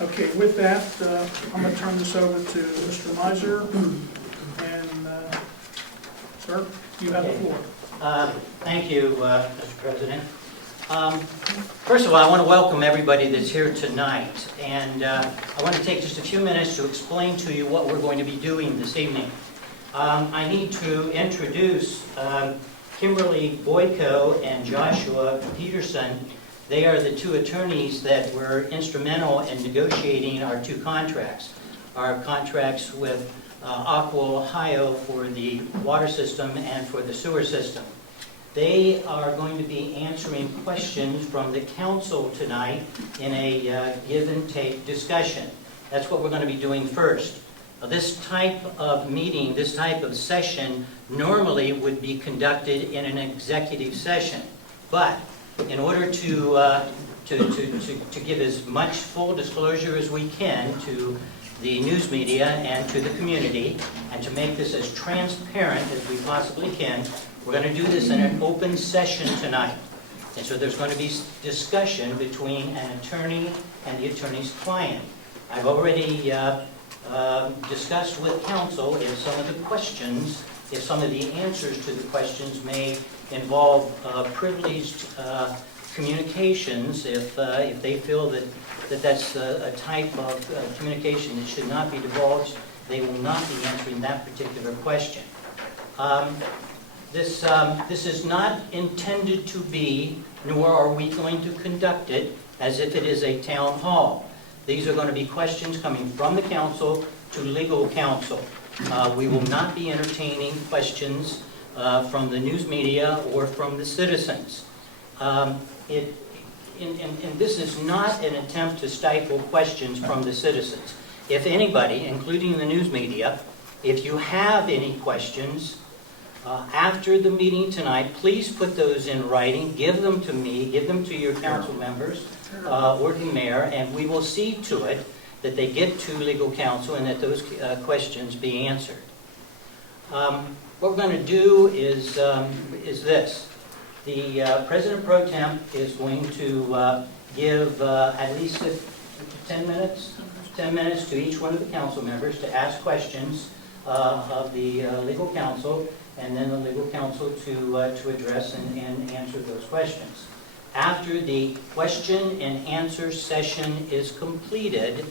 Okay, with that, I'm going to turn this over to Mr. Miser. And, sir, you have the floor. Thank you, Mr. President. First of all, I want to welcome everybody that's here tonight. And I want to take just a few minutes to explain to you what we're going to be doing this evening. I need to introduce Kimberly Bojko and Joshua Peterson. They are the two attorneys that were instrumental in negotiating our two contracts. Our contracts with Aqua Ohio for the water system and for the sewer system. They are going to be answering questions from the council tonight in a give and take discussion. That's what we're going to be doing first. This type of meeting, this type of session normally would be conducted in an executive session. But in order to give as much full disclosure as we can to the news media and to the community, and to make this as transparent as we possibly can, we're going to do this in an open session tonight. And so there's going to be discussion between an attorney and the attorney's client. I've already discussed with counsel if some of the questions, if some of the answers to the questions may involve privileged communications, if they feel that that's a type of communication that should not be divulged, they will not be answering that particular question. This is not intended to be, nor are we going to conduct it as if it is a town hall. These are going to be questions coming from the council to legal counsel. We will not be entertaining questions from the news media or from the citizens. And this is not an attempt to stifle questions from the citizens. If anybody, including the news media, if you have any questions after the meeting tonight, please put those in writing, give them to me, give them to your council members, Brukmir, and we will see to it that they get to legal counsel and that those questions be answered. What we're going to do is this. The President Pro Temp is going to give at least 10 minutes to each one of the council members to ask questions of the legal counsel, and then the legal counsel to address and answer those questions. After the question and answer session is completed,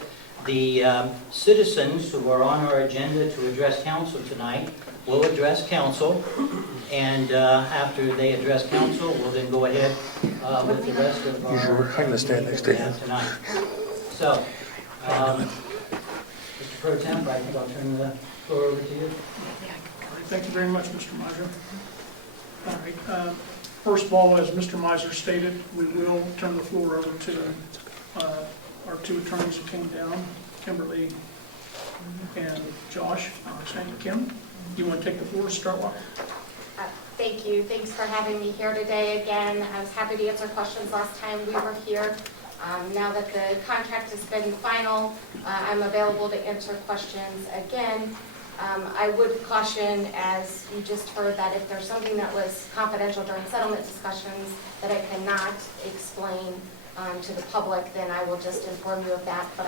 the citizens who are on our agenda to address council tonight will address council, and after they address council, we'll then go ahead with the rest of our tonight. So, Mr. Pro Temp, I think I'll turn the floor over to you. Thank you very much, Mr. Miser. All right. First of all, as Mr. Miser stated, we will turn the floor over to our two attorneys who came down, Kimberly and Josh. Kim, you want to take the floor to start off? Thank you. Thanks for having me here today again. I was happy to answer questions last time we were here. Now that the contract has been final, I'm available to answer questions again. I would caution, as you just heard, that if there's something that was confidential during settlement discussions that I cannot explain to the public, then I will just inform you of that. But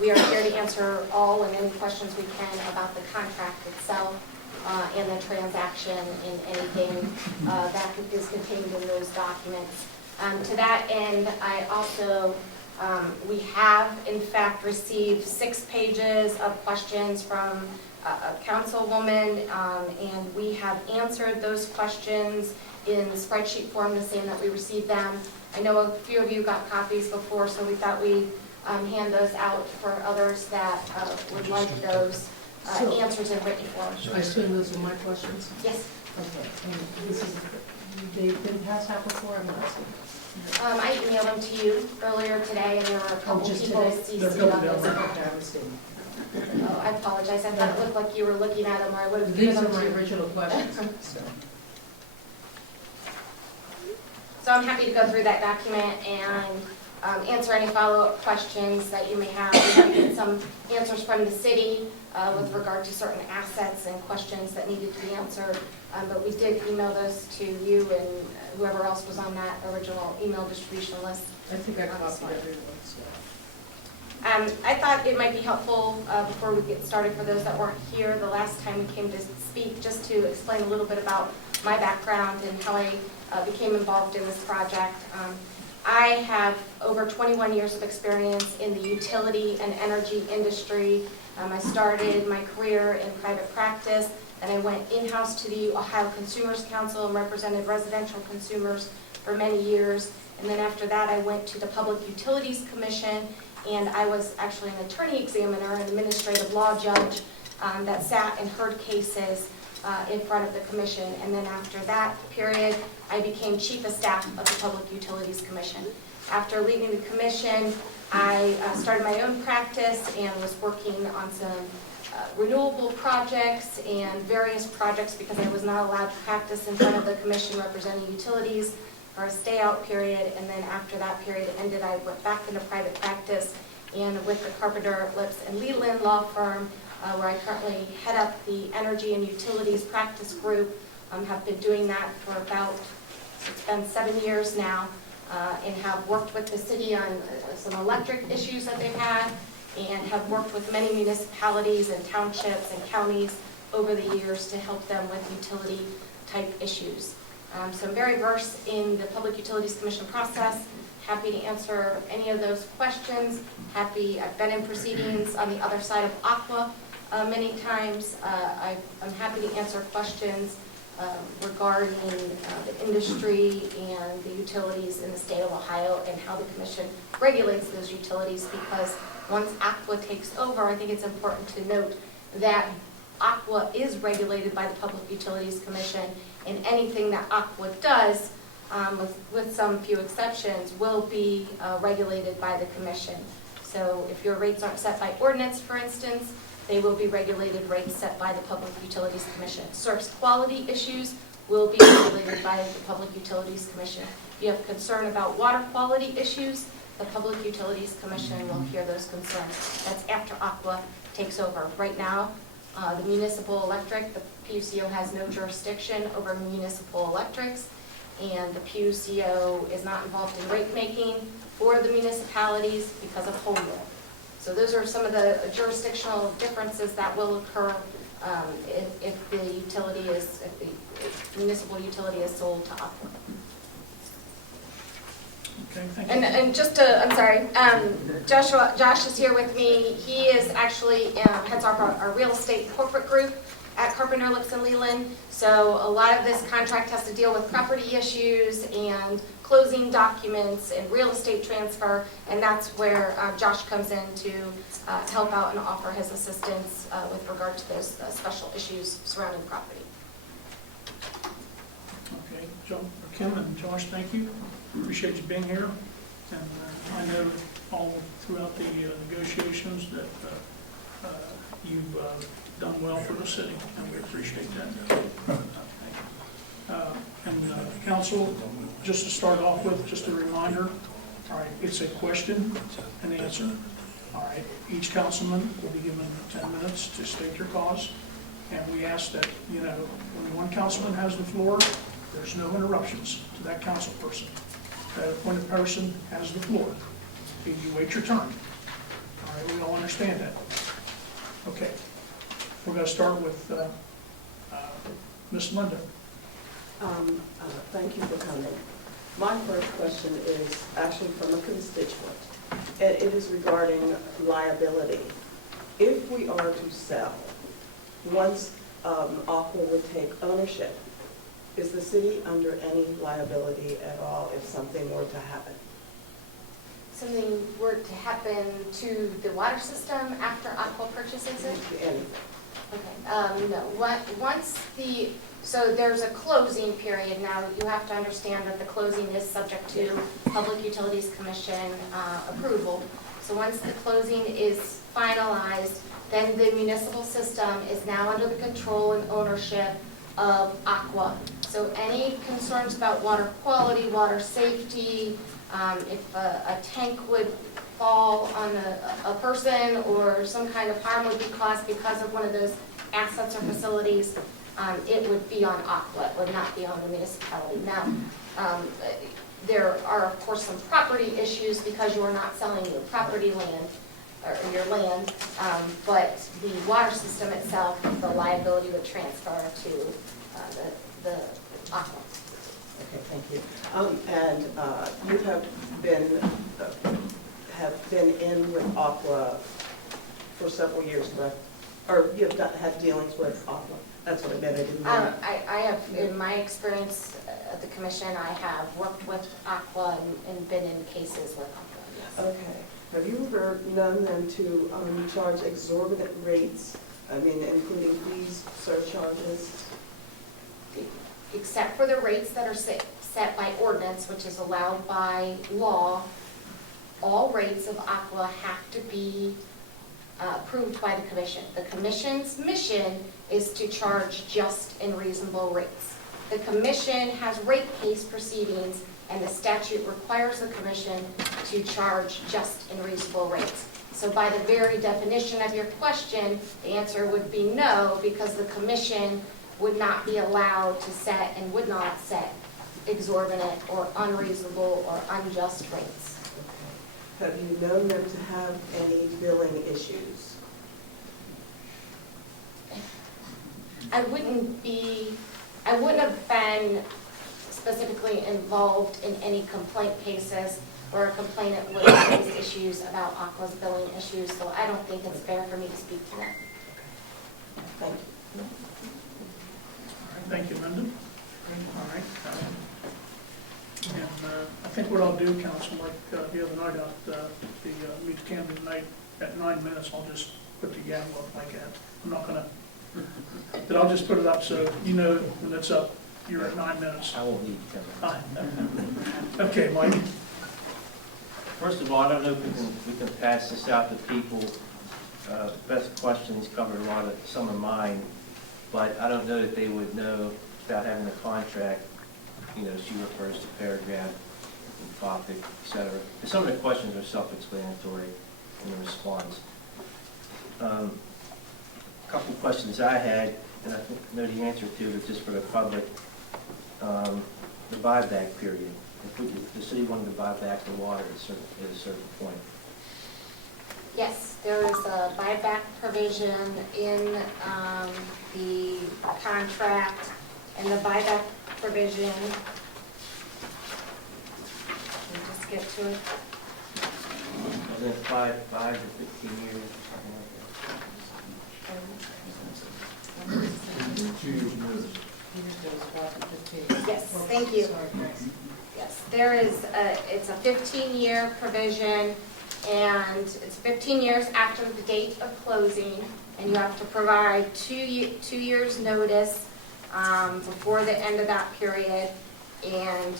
we are here to answer all and any questions we can about the contract itself and the transaction and anything that is contained in those documents. To that end, I also, we have in fact received 6 pages of questions from a councilwoman, and we have answered those questions in spreadsheet form the same that we received them. I know a few of you got copies before, so we thought we'd hand those out for others that would like those answers in written form. I assume those are my questions? Yes. Okay. And they've been passed out before, I'm asking. I emailed them to you earlier today, and there were a couple people CC'd on those. Oh, I apologize. I thought it looked like you were looking at them, or I would have given them to you. These are my original questions. So I'm happy to go through that document and answer any follow-up questions that you may have. We have get some answers from the city with regard to certain assets and questions that needed to be answered. But we did email those to you and whoever else was on that original email distribution list. I think I copied everyone. I thought it might be helpful before we get started for those that weren't here the last time we came to speak, just to explain a little bit about my background and how I became involved in this project. I have over 21 years of experience in the utility and energy industry. I started my career in private practice, and I went in-house to the Ohio Consumers Council and represented residential consumers for many years. And then after that, I went to the Public Utilities Commission, and I was actually an attorney examiner, an administrative law judge that sat and heard cases in front of the commission. And then after that period, I became chief of staff of the Public Utilities Commission. After leaving the commission, I started my own practice and was working on some renewable projects and various projects because I was not allowed to practice in front of the commission representing utilities for a stay-out period. And then after that period ended, I went back into private practice and with the Carpenter Lipps Leland Law Firm, where I currently head up the energy and utilities practice group. Have been doing that for about, it's been 7 years now, and have worked with the city on some electric issues that they've had, and have worked with many municipalities and townships and counties over the years to help them with utility type issues. So I'm very versed in the Public Utilities Commission process. Happy to answer any of those questions. I've been in proceedings on the other side of Aqua many times. I'm happy to answer questions regarding the industry and the utilities in the state of Ohio and how the commission regulates those utilities, because once Aqua takes over, I think it's important to note that Aqua is regulated by the Public Utilities Commission, and anything that Aqua does, with some few exceptions, will be regulated by the commission. So if your rates aren't set by ordinance, for instance, they will be regulated rates set by the Public Utilities Commission. Service quality issues will be regulated by the Public Utilities Commission. If you have concern about water quality issues, the Public Utilities Commission will hear those concerns. That's after Aqua takes over. Right now, the municipal electric, the PUCO has no jurisdiction over municipal electrics, and the PUCO is not involved in rate making for the municipalities because of home rule. So those are some of the jurisdictional differences that will occur if the municipal utility is sold to Aqua. Okay, thank you. And just to, I'm sorry, Josh is here with me. He is actually heads up our real estate corporate group at Carpenter Lipps Leland. So a lot of this contract has to deal with property issues and closing documents and real estate transfer, and that's where Josh comes in to help out and offer his assistance with regard to those special issues surrounding property. Okay, Kim and Josh, thank you. Appreciate you being here. And I know all throughout the negotiations that you've done well for the city, and we appreciate that. Thank you. And council, just to start off with, just a reminder, all right, it's a question and answer. All right, each councilman will be given 10 minutes to state your cause, and we ask that, you know, when one councilman has the floor, there's no interruptions to that council person. When a person has the floor, you wait your turn. All right, we all understand that. Okay, we're going to start with Ms. Linda. Thank you for coming. My first question is actually from a constituent, and it is regarding liability. If we are to sell, once Aqua would take ownership, is the city under any liability at all if something were to happen? Something were to happen to the water system after Aqua purchases it? Anything. Okay, no. So there's a closing period. Now, you have to understand that the closing is subject to Public Utilities Commission approval. So once the closing is finalized, then the municipal system is now under the control and ownership of Aqua. So any concerns about water quality, water safety, if a tank would fall on a person or some kind of harm would be caused because of one of those assets or facilities, it would be on Aqua. It would not be on the municipality. Now, there are, of course, some property issues because you are not selling your property land. or your land, but the water system itself, the liability would transfer to the Aqua. Okay, thank you. And you have been in with Aqua for several years, correct? Or you have had dealings with Aqua? That's what I meant, I didn't know. I have, in my experience at the commission, I have worked with Aqua and been in cases with Aqua, yes. Okay. Have you ever known them to charge exorbitant rates, I mean, including fees, surcharges? Except for the rates that are set by ordinance, which is allowed by law, all rates of Aqua have to be approved by the commission. The commission's mission is to charge just and reasonable rates. The commission has rate case proceedings, and the statute requires the commission to charge just and reasonable rates. So by the very definition of your question, the answer would be no, because the commission would not be allowed to set and would not set exorbitant or unreasonable or unjust rates. Okay. Have you known them to have any billing issues? I wouldn't have been specifically involved in any complaint cases where a complainant would have raised issues about Aqua's billing issues, so I don't think it's fair for me to speak to that. Thank you. All right, thank you, Linda. All right. And I think what I'll do, council, like the other night, meet the Camden tonight at 9 minutes, I'll just put the gavel up like that. I'm not gonna, but I'll just put it up so you know when it's up, you're at 9 minutes. I won't need to. Okay, Mike. First of all, I don't know if we can pass this out to people. Beth's questions covered some of mine, but I don't know that they would know without having a contract. You know, she refers to paragraph, topic, etc. Some of the questions are self-explanatory in the response. A couple questions I had, and I think I know the answer to, but just for the public, the buyback period. If the city wanted to buy back the water at a certain point. Yes, there is a buyback provision in the contract, and the buyback provision, let me just get to it. Was it 5 to 15 years? Yes, thank you. Yes, there is it's a 15-year provision, and it's 15 years after the date of closing, and you have to provide 2 years notice before the end of that period, and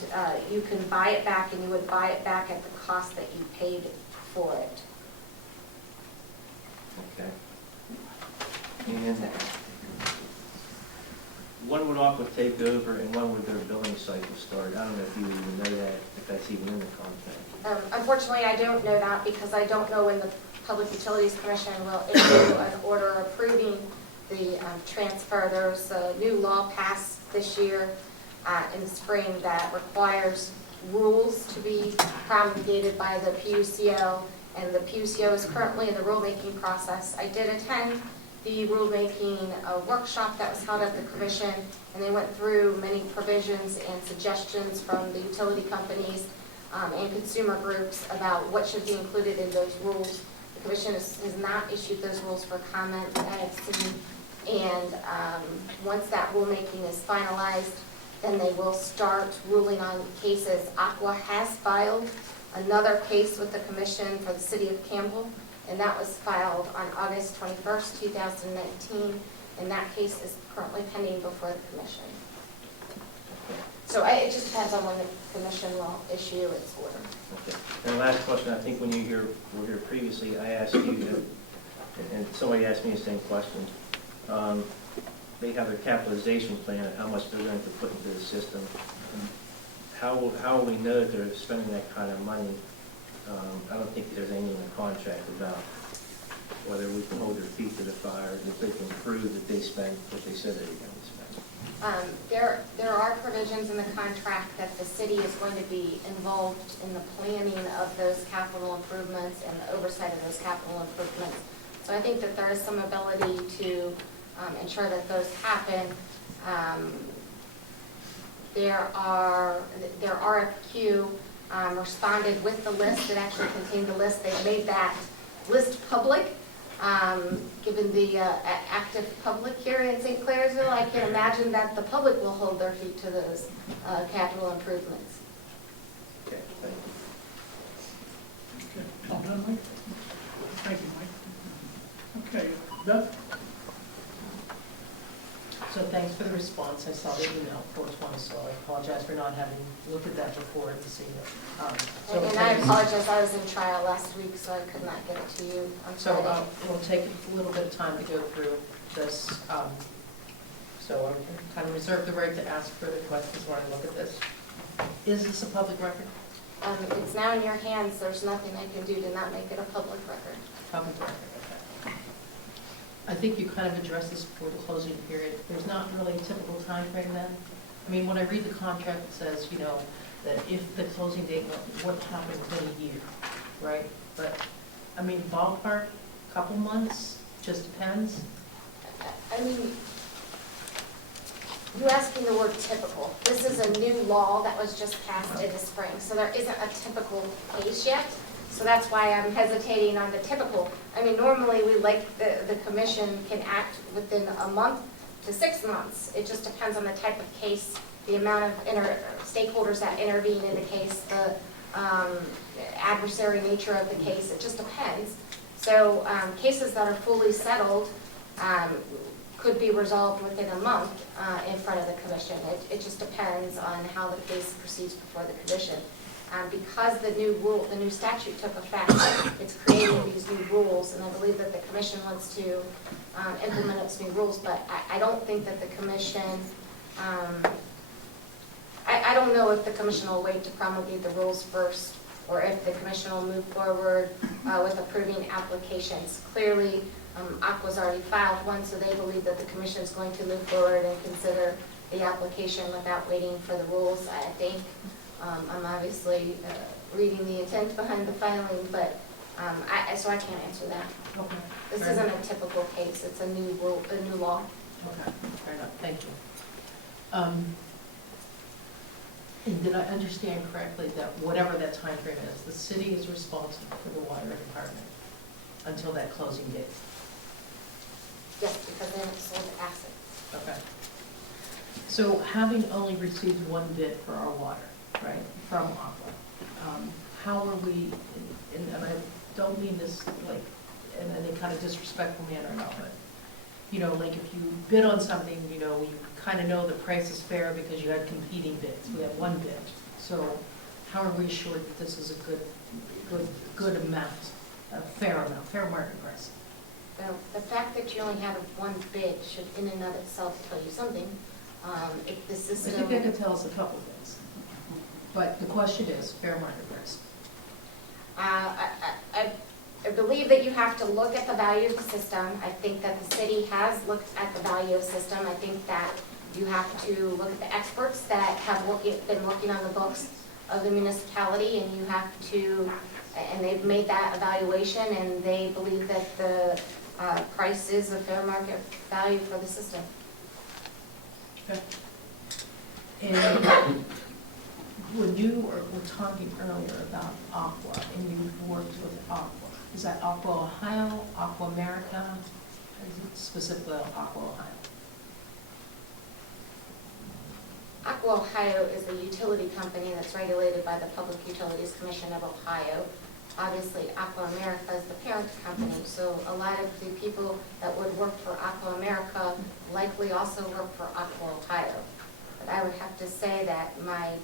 you can buy it back, and you would buy it back at the cost that you paid for it. Okay. And when would Aqua take over, and when would their billing cycle start? I don't know if you even know that, if that's even in the contract. Unfortunately, I don't know that because I don't know when the Public Utilities Commission will issue an order approving the transfer. There's a new law passed this year in the spring that requires rules to be promulgated by the PUCO, and the PUCO is currently in the rulemaking process. I did attend the rulemaking workshop that was held at the commission, and they went through many provisions and suggestions from the utility companies and consumer groups about what should be included in those rules. The commission has not issued those rules for comment that I've seen, and once that rulemaking is finalized, then they will start ruling on cases. Aqua has filed another case with the commission for the city of Campbell, and that was filed on August 21st, 2019, and that case is currently pending before the commission. So it just depends on when the commission will issue its order. Okay. And last question, I think when you were here previously, I asked you, and somebody asked me the same question. They have their capitalization plan and how much they're going to put into the system. How will we know that they're spending that kind of money? I don't think there's anything in the contract about whether we can hold their feet to the fire, if they can prove that they spent what they said they were going to spend. There are provisions in the contract that the city is going to be involved in the planning of those capital improvements and the oversight of those capital improvements. So I think that there is some ability to ensure that those happen. Their RFQ responded with the list. It actually contained the list. They made that list public. Given the active public here in St. Clairsville, I can imagine that the public will hold their feet to those capital improvements. Okay, thank you. Okay, all done, Mike? Thank you, Mike. Okay, Beth? So thanks for the response. I saw the email for one, so I apologize for not having looked at that before and seen it. And I apologize, I was in trial last week, so I could not get it to you on So Friday. we'll take a little bit of time to go through this. So I kind of reserve the right to ask further questions when I look at this. Is this a public record? It's now in your hands. There's nothing I can do to not make it a public record. Public record, okay. I think you kind of addressed this before the closing period. There's not really a typical time frame then? I mean, when I read the contract, it says, you know, that if the closing date, what happens in a year, right? But, I mean, ballpark, couple months, just depends? I mean, you're asking the word typical. This is a new law that was just passed in the spring, so there isn't a typical case yet. So that's why I'm hesitating on the typical. I mean, normally we like the commission can act within a month to 6 months. It just depends on the type of case, the amount of stakeholders that intervene in the case, the adversary nature of the case. It just depends. So cases that are fully settled could be resolved within a month in front of the commission. It just depends on how the case proceeds before the commission. Because the new statute took effect, it's creating these new rules, and I believe that the commission wants to implement its new rules, but I don't think that the commission, I don't know if the commission will wait to promulgate the rules first, or if the commission will move forward with approving applications. Clearly, Aqua's already filed one, so they believe that the commission is going to move forward and consider the application without waiting for the rules. I think I'm obviously reading the intent behind the filing, but so I can't answer that. Okay. This Fair isn't enough. a typical case. It's a new rule, a new law. Okay, fair enough, thank you. And did I understand correctly that whatever that time frame is, the city is responsible for the water department until that closing date? Yes, because they haven't sold the assets. Okay. So having only received one bid for our water, right, from Aqua, how are we, and I don't mean this like in any kind of disrespectful manner, no, but, you know, like if you bid on something, you know, you kind of know the price is fair because you had competing bids. We had one bid. So how are we assured that this is a good amount, a fair amount, fair market price? Well, the fact that you only had one bid should in and of itself tell you something. If the I system... think that could tell us a couple of things. But the question is, fair market price. I believe that you have to look at the value of the system. I think that the city has looked at the value of the system. I think that you have to look at the experts that have been working on the books of the municipality, and you have to, and they've made that evaluation, and they believe that the price is a fair market value for the system. Okay. And when you were talking earlier about Aqua, and you've worked with Aqua, is that Aqua Ohio, Aqua America, or is it specifically Aqua Ohio? Aqua Ohio is a utility company that's regulated by the Public Utilities Commission of Ohio. Obviously, Aqua America is the parent company, so a lot of the people that would work for Aqua America likely also work for Aqua Ohio. But I would have to say that my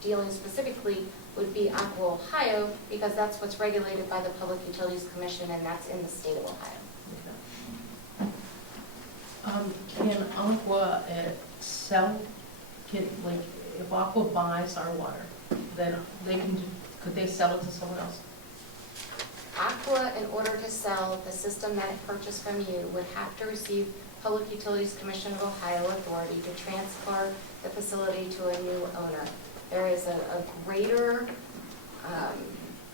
dealing specifically would be Aqua Ohio, because that's what's regulated by the Public Utilities Commission, and that's in the state of Ohio. Can Aqua sell, like, if Aqua buys our water, then could they sell it to someone else? Aqua, in order to sell the system that it purchased from you, would have to receive Public Utilities Commission of Ohio authority to transfer the facility to a new owner. There is a greater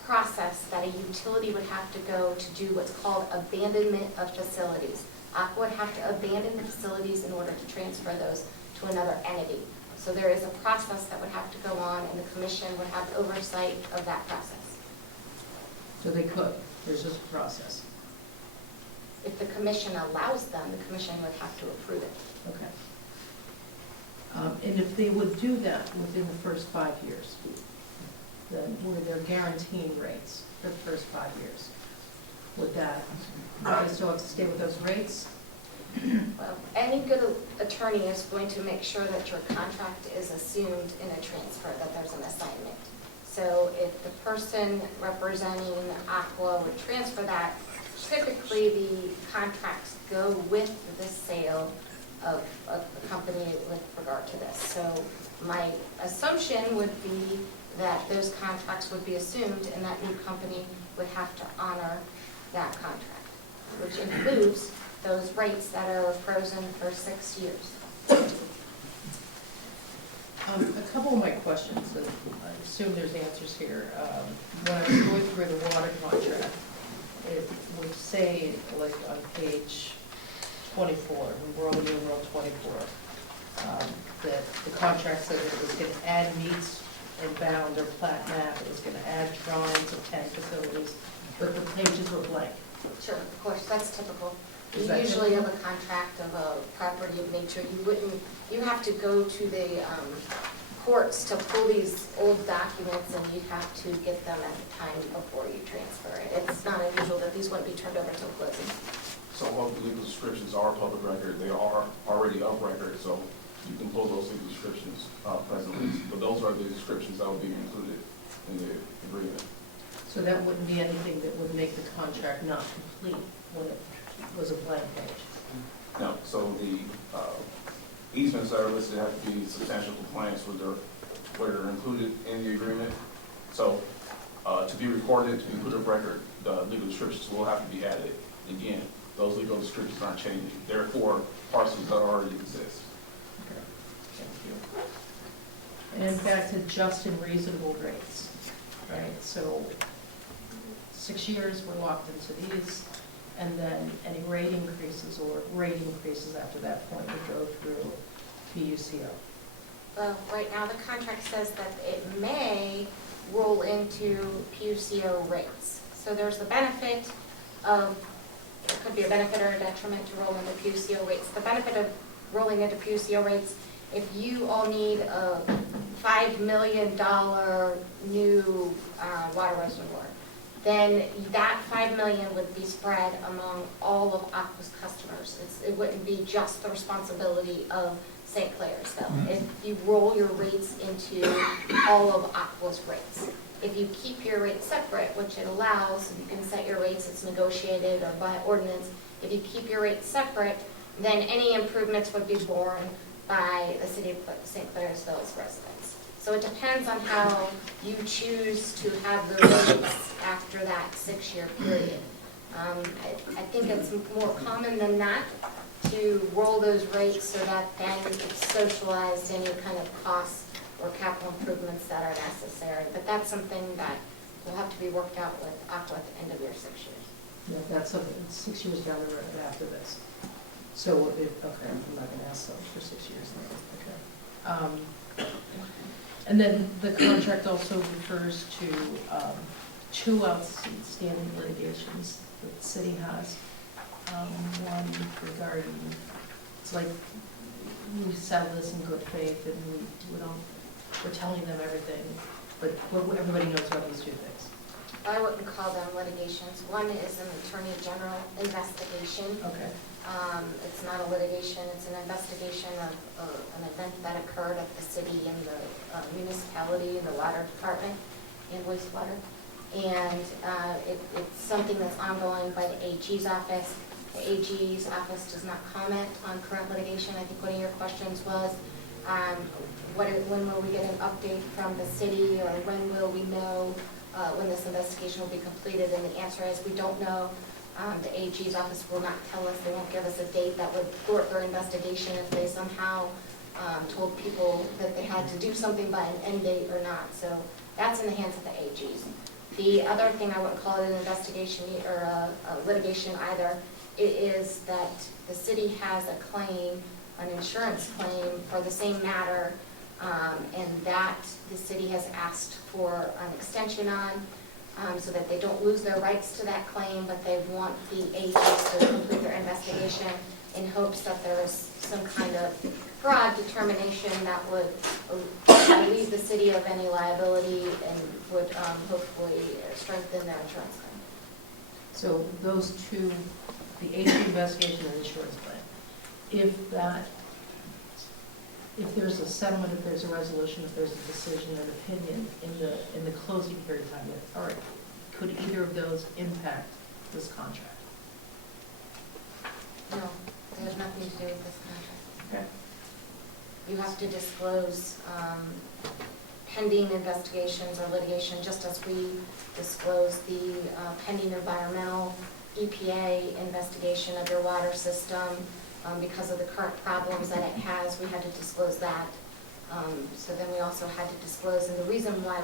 process that a utility would have to go to do what's called abandonment of facilities. Aqua would have to abandon the facilities in order to transfer those to another entity. So there is a process that would have to go on, and the commission would have oversight of that process. So they could, there's just a process. If the commission allows them, the commission would have to approve it. Okay. And if they would do that within the first 5 years, then were there guaranteeing rates for the first 5 years? Would they still have to stay with those rates? Well, any good attorney is going to make sure that your contract is assumed in a transfer, that there's an assignment. So if the person representing Aqua would transfer that, typically the contracts go with the sale of the company with regard to this. So my assumption would be that those contracts would be assumed and that new company would have to honor that contract, which includes those rates that are frozen for 6 years. A couple of my questions, and I assume there's answers here. When I was going through the water contract, it would say, like on page 24, when we're on numeral 24, that the contract said that it was going to add meets and bound or plat map, it was going to add drawings of 10 facilities, but the pages were blank. Sure, of course, that's typical. Is You that usually have typical? a contract of a property of nature. You have to go to the courts to pull these old documents, and you have to get them at the time before you transfer it. It's not unusual that these wouldn't be turned over till closing. So all the legal descriptions are public record, they are already of record, so you can pull those legal descriptions presently. But those are the descriptions that will be included in the agreement. So that wouldn't be anything that would make the contract not complete when it was a blank page. Now, so the easements that are listed have to be substantial compliance with what are included in the agreement. So to be recorded, to be put of record, the legal descriptions will have to be added. Again, those legal descriptions aren't changing. Therefore, parcels that already exist. And in back to just and reasonable rates, right? So 6 years, we're locked into these, and then any rate increases or rate increases after that point would go through PUCO. Well, right now, the contract says that it may roll into PUCO rates. So there's the benefit of, it could be a benefit or a detriment to roll into PUCO rates. The benefit of rolling into PUCO rates, if you all need a $5 million new water reservoir, then that $5 million would be spread among all of Aqua's customers. It wouldn't be just the responsibility of St. Clairsville. If you roll your rates into all of Aqua's rates. If you keep your rates separate, which it allows, you can set your rates, it's negotiated or by ordinance. If you keep your rates separate, then any improvements would be borne by the city of St. Clairsville's residents. So it depends on how you choose to have the rates after that 6-year period. I think it's more common than not to roll those rates so that then it's socialized any kind of costs or capital improvements that are necessary. But that's something that will have to be worked out with Aqua at the end of your 6 years. Yeah, that's something, 6 years down the road after this. So, okay, I'm not gonna ask them for 6 years now, okay. And then the contract also refers to 2 outstanding litigations that the city has. One regarding, it's like, we settle this in good faith and we're telling them everything, but everybody knows about these 2 things. I wouldn't call them litigations. One is an attorney general investigation. Okay. It's not a litigation, it's an investigation of an event that occurred at the city and the municipality and the water department and wastewater. And it's something that's ongoing by the AG's office. The AG's office does not comment on current litigation. I think one of your questions was, when will we get an update from the city, or when will we know when this investigation will be completed? And the answer is we don't know. The AG's office will not tell us, they won't give us a date that would thwart their investigation if they somehow told people that they had to do something by an end date or not. So that's in the hands of the AGs. The other thing, I wouldn't call it an investigation or a litigation either, it is that the city has a claim, an insurance claim for the same matter, and that the city has asked for an extension on, so that they don't lose their rights to that claim, but they want the AGs to complete their investigation in hopes that there is some kind of fraud determination that would relieve the city of any liability and would hopefully strengthen their insurance claim. So those two, the AG investigation and insurance plan, if there's a settlement, if there's a resolution, if there's a decision, an opinion in the closing period of time, all right, could either of those impact this contract? No, it has nothing to do with this contract. Okay. You have to disclose pending investigations or litigation, just as we disclose the pending environmental EPA investigation of your water system. Because of the current problems that it has, we had to disclose that. So then we also had to disclose, and the reason why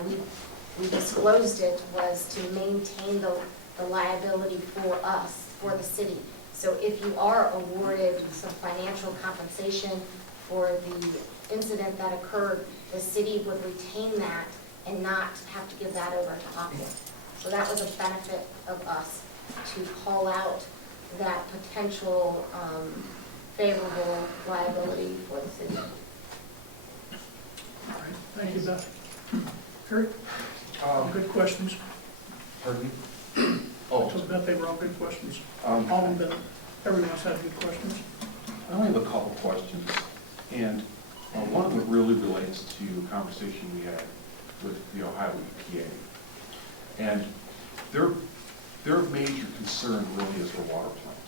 we disclosed it was to maintain the liability for us, for the city. So if you are awarded some financial compensation for the incident that occurred, the city would retain that and not have to give that over to Aqua. So that was a benefit of us, to call out that potential favorable liability for the city. All right, thank you, Beth. Kurt? Good questions. Pardon me? I told Beth they were all good questions. All of them, everyone's had good questions. I only have a couple questions, and one of them really relates to a conversation we had with the Ohio EPA. And their major concern really is the water plant.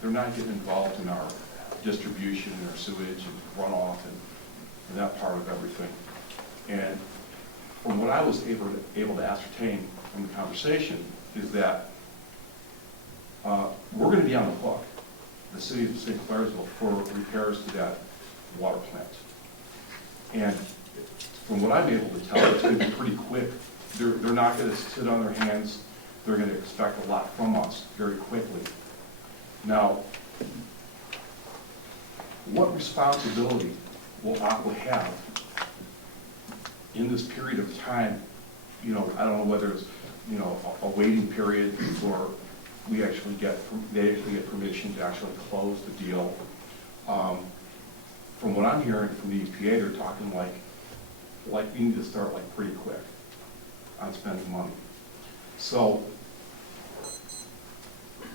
They're not getting involved in our distribution and our sewage and runoff and that part of everything. And from what I was able to ascertain from the conversation is that we're going to be on the hook, the city of St. Clairsville, for repairs to that water plant. And from what I'm able to tell, it's going to be pretty quick. They're not going to sit on their hands. They're going to expect a lot from us very quickly. Now, what responsibility will Aqua have in this period of time? You know, I don't know whether it's, you know, a waiting period before they actually get permission to actually close the deal. From what I'm hearing from the EPA, they're talking like we need to start like pretty quick on spending money. So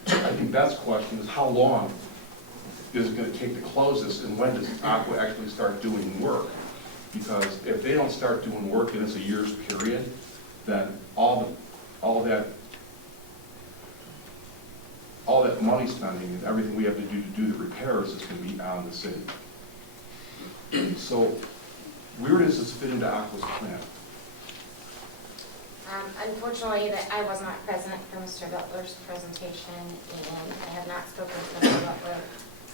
I think Beth's question is, how long is it going to take to close this, and when does Aqua actually start doing work? Because if they don't start doing work and it's a year's period, then all that money spending and everything we have to do the repairs is going to be on the city. So where does this fit into Aqua's plan? Unfortunately, that I was not present for Mr. Butler's presentation, and I have not spoken to Mr. Butler.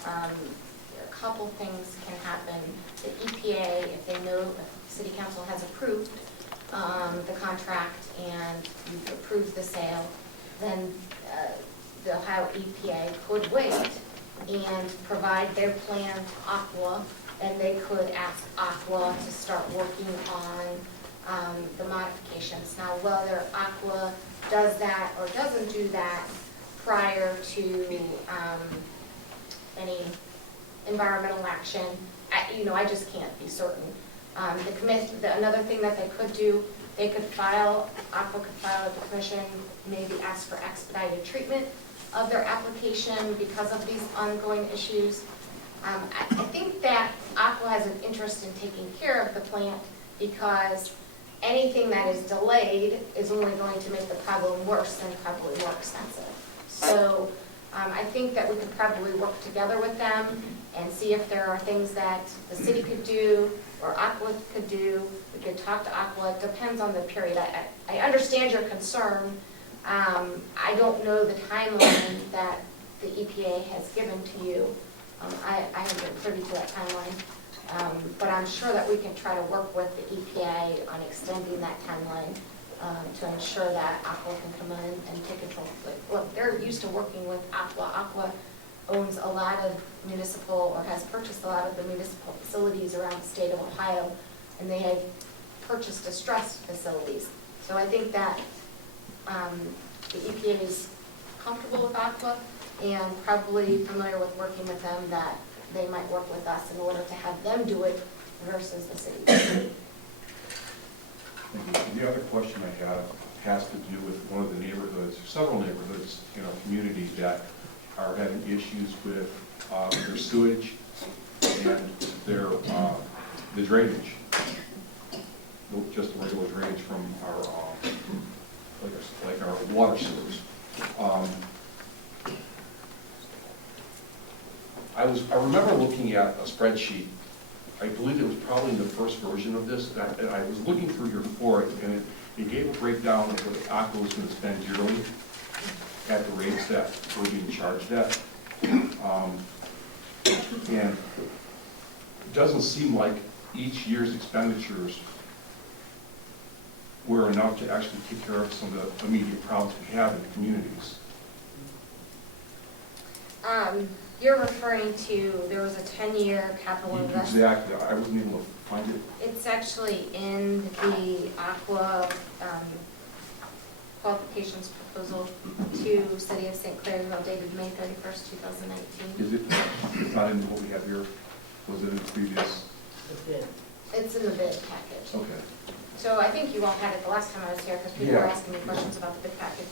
A couple things can happen. The EPA, if they know the City Council has approved the contract and you've approved the sale, then the Ohio EPA could wait and provide their plan to Aqua, and they could ask Aqua to start working on the modifications. Now, whether Aqua does that or doesn't do that prior to any environmental action, I just can't be certain. Another thing that they could do, Aqua could file with the commission, maybe ask for expedited treatment of their application because of these ongoing issues. I think that Aqua has an interest in taking care of the plant, because anything that is delayed is only going to make the problem worse and probably more expensive. So I think that we could probably work together with them and see if there are things that the city could do or Aqua could do. We could talk to Aqua. It depends on the period. I understand your concern, I don't know the timeline that the EPA has given to you. I haven't been privy to that timeline, but I'm sure that we can try to work with the EPA on extending that timeline to ensure that Aqua can come in and take control. Look, they're used to working with Aqua. Aqua owns a lot of municipal, or has purchased a lot of the municipal facilities around the state of Ohio, and they have purchased distressed facilities. So I think that the EPA is comfortable with Aqua and probably familiar with working with them, that they might work with us in order to have them do it versus the city. The other question I have has to do with one of the neighborhoods, several neighborhoods in our community that are having issues with their sewage and their the drainage, just the regular drainage from our like our water sewers. I remember looking at a spreadsheet. I believe it was probably in the first version of this, and I was looking through your report, and it gave a breakdown of what Aqua was going to spend yearly at the rates that we're being charged at. And it doesn't seem like each year's expenditures were enough to actually take care of some of the immediate problems we have in the communities. You're referring to, there was a 10-year capital investment. Exactly. I wasn't able to find it. It's actually in the Aqua qualifications proposal to City of St. Clairsville dated May 31st, 2019. Is it? It's not in what we have here? Was it in the previous? The bid. It's in the bid package. Okay. So I think you all had it the last time I was here because people were asking me questions about the bid package.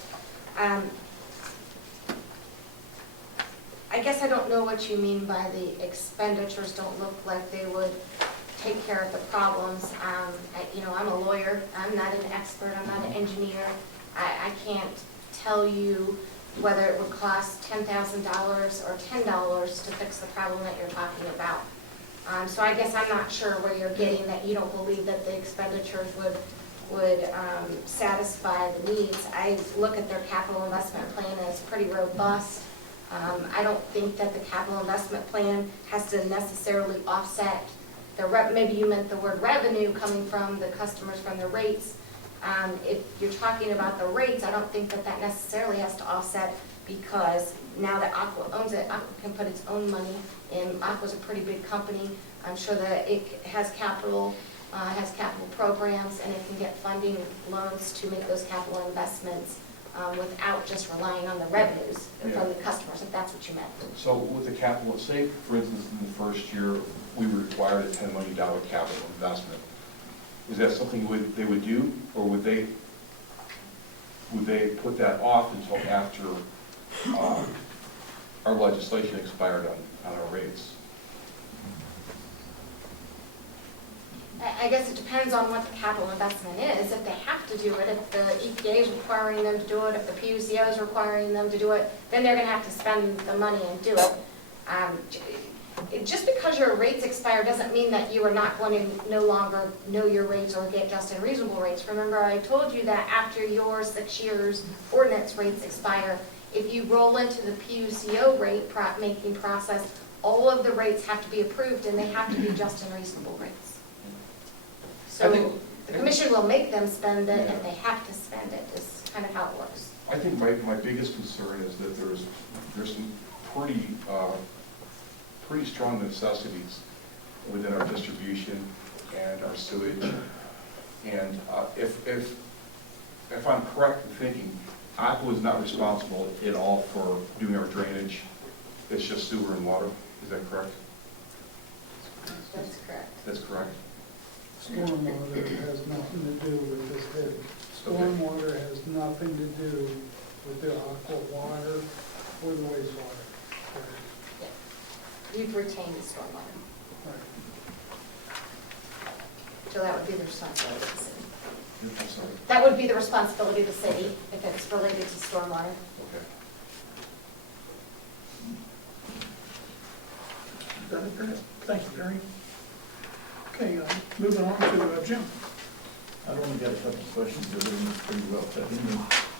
I guess I don't know what you mean by the expenditures don't look like they would take care of the problems. I'm a lawyer. I'm not an expert. I'm not an engineer. I can't tell you whether it would cost $10,000 or $10 to fix the problem that you're talking about. So I guess I'm not sure where you're getting that you don't believe that the expenditures would satisfy the needs. I look at their capital investment plan and it's pretty robust. I don't think that the capital investment plan has to necessarily offset maybe you meant the word revenue coming from the customers from the rates. If you're talking about the rates, I don't think that that necessarily has to offset, because now that Aqua owns it, Aqua can put its own money in. Aqua's a pretty big company. I'm sure that it has capital programs, and it can get funding loans to make those capital investments without just relying on the revenues from the customers, if that's what you meant. So with the capital, let's say, for instance, in the first year, we required a $10 million capital investment. Is that something they would do, or would they put that off until after our legislation expired on our rates? I guess it depends on what the capital investment is. If they have to do it, if the EPA is requiring them to do it, if the PUCO is requiring them to do it, then they're going to have to spend the money and do it. Just because your rates expire doesn't mean that you are not going to no longer know your rates or get just and reasonable rates. Remember, I told you that after your 6 years ordinance rates expire, if you roll into the PUCO rate making process, all of the rates have to be approved and they have to be just and reasonable rates. So the commission will make them spend it if they have to spend it, is kind of how it works. I think my biggest concern is that there's some pretty strong necessities within our distribution and our sewage. And if I'm correct in thinking, Aqua is not responsible at all for doing our drainage. It's just sewer and water. Is that correct? That's correct. That's correct. Stormwater has nothing to do with this bid. Stormwater has nothing to do with the aqua water or the wastewater. You've retained the stormwater, Right. so that would be the responsibility of the city. I'm sorry. That would be the responsibility of the city if it's related to stormwater. Okay. Very good. Thank you, Barry. Okay, moving on to Jim. I've only got a couple of questions, but they're pretty well cut in.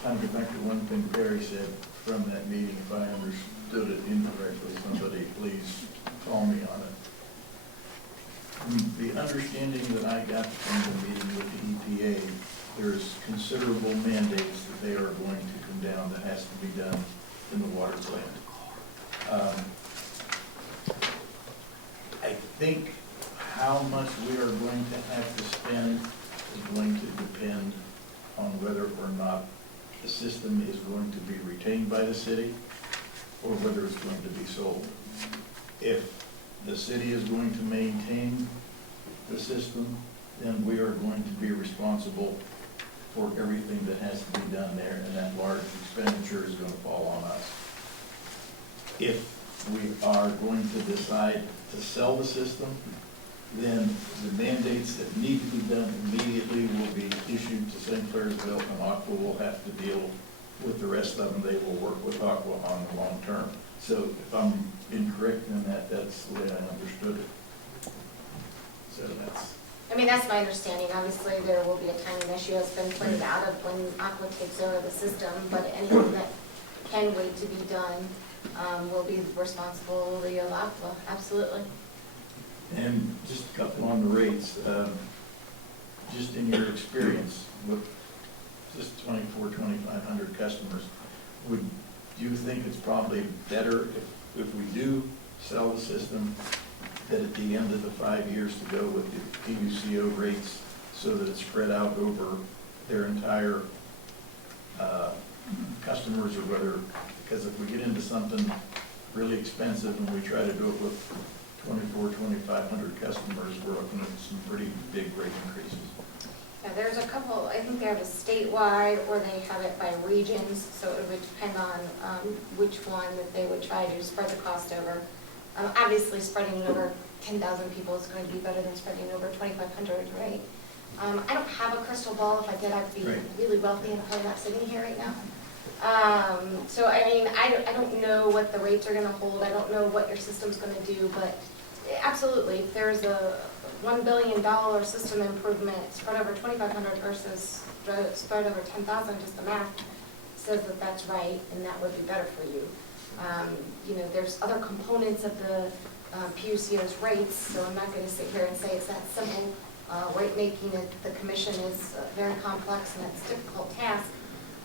Kind of go back to one thing Perry said from that meeting. If I understood it incorrectly, somebody please call me on it. The understanding that I got from the meeting with the EPA, there's considerable mandates that they are going to come down that has to be done in the water plant. I think how much we are going to have to spend is going to depend on whether or not the system is going to be retained by the city or whether it's going to be sold. If the city is going to maintain the system, then we are going to be responsible for everything that has to be done there, and that large expenditure is going to fall on us. If we are going to decide to sell the system, then the mandates that need to be done immediately will be issued to St. Clairsville, and Aqua will have to deal with the rest of them. They will work with Aqua on the long term. So if I'm incorrect in that, that's the way I understood it. So that's... I mean, that's my understanding. Obviously, there will be a timing issue that's been played out of when Aqua takes over the system, but anything that can wait to be done will be the responsibility of Aqua, absolutely. And just a couple on the rates, just in your experience with just 2,500 customers, would you think it's probably better if we do sell the system, that at the end of the 5 years to go with the PUCO rates so that it's spread out over their entire customers, or whether, because if we get into something really expensive and we try to do it with 2,500 customers, we're looking at some pretty big rate increases. Yeah, there's a couple, I think they have a statewide or they have it by regions, so it would depend on which one that they would try to spread the cost over. Obviously, spreading it over 10,000 people is going to be better than spreading it over 2,500, right? I don't have a crystal ball. If I did, I'd be really wealthy and probably not sitting here right now. So, I mean, I don't know what the rates are going to hold. I don't know what your system's going to do, but absolutely, if there's a $1 billion system improvement spread over 2,500 versus spread over 10,000, just the math says that that's right, and that would be better for you. You know, there's other components of the PUCO's rates, so I'm not going to sit here and say it's that simple. Rate making at the commission is very complex and it's a difficult task,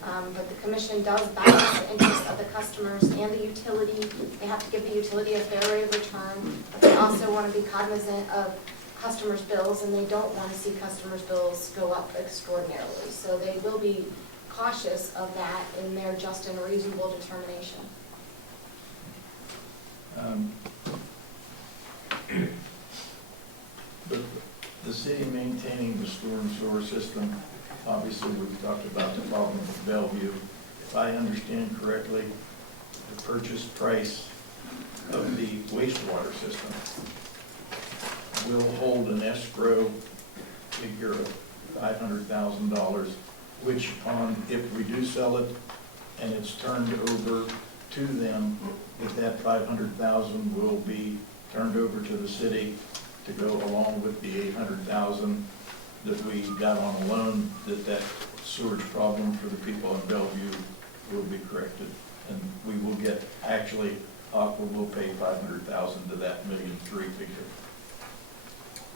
but the commission does balance the interests of the customers and the utility. They have to give the utility a fair rate of return, but they also want to be cognizant of customers' bills, and they don't want to see customers' bills go up extraordinarily. So they will be cautious of that in their just and reasonable determination. But the city maintaining the storm sewer system, obviously we've talked about the problem with Bellevue. If I understand correctly, the purchase price of the wastewater system will hold an escrow figure of $500,000, which if we do sell it and it's turned over to them, that $500,000 will be turned over to the city to go along with the $800,000 that we got on a loan, that sewage problem for the people in Bellevue will be corrected. And we will get, actually, Aqua will pay $500,000 to that $1.3 million figure.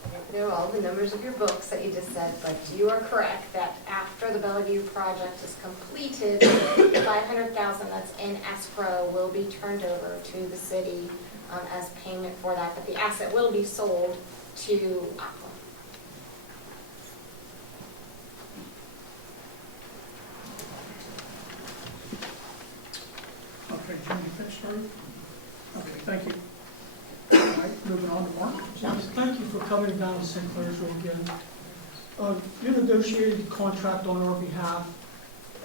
I know all the numbers of your books that you just said, but you are correct that after the Bellevue project is completed, the $500,000 that's in escrow will be turned over to the city as payment for that, but the asset will be sold to Aqua. Okay, Jim, you finished, sorry? Okay, thank you. All right, moving on to Mark. Yes, thank you for coming down to St. Clairsville again. You negotiated the contract on our behalf,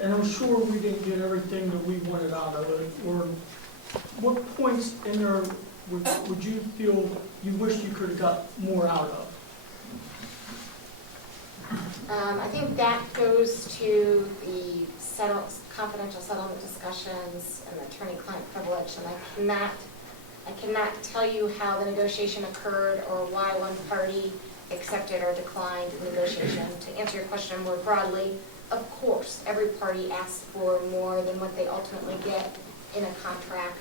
and I'm sure we didn't get everything that we wanted out of it. Or what points in there would you feel you wish you could have got more out of? I think that goes to the confidential settlement discussions and attorney-client privilege, and I cannot tell you how the negotiation occurred or why one party accepted or declined the negotiation. To answer your question more broadly, Of course, every party asks for more than what they ultimately get in a contract.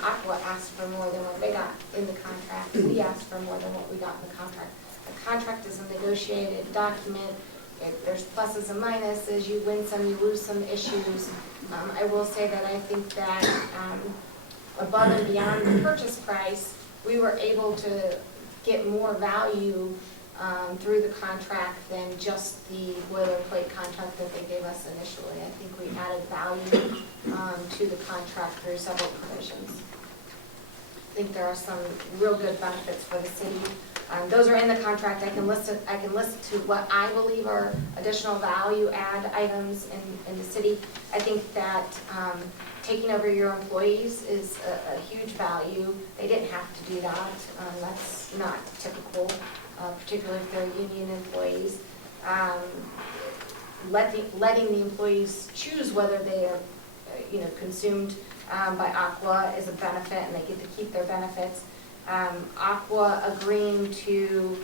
Aqua asked for more than what they got in the contract. We asked for more than what we got in the contract. The contract is a negotiated document. There's pluses and minuses. You win some, you lose some issues. I will say that I think that above and beyond the purchase price, we were able to get more value through the contract than just the boilerplate contract that they gave us initially. I think we added value to the contract through several provisions. I think there are some real good benefits for the city. Those are in the contract. I can list to what I believe are additional value add items in the city. I think that taking over your employees is a huge value. They didn't have to do that. That's not typical, particularly if they're union employees. Letting the employees choose whether they are consumed by Aqua is a benefit, and they get to keep their benefits. Aqua agreeing to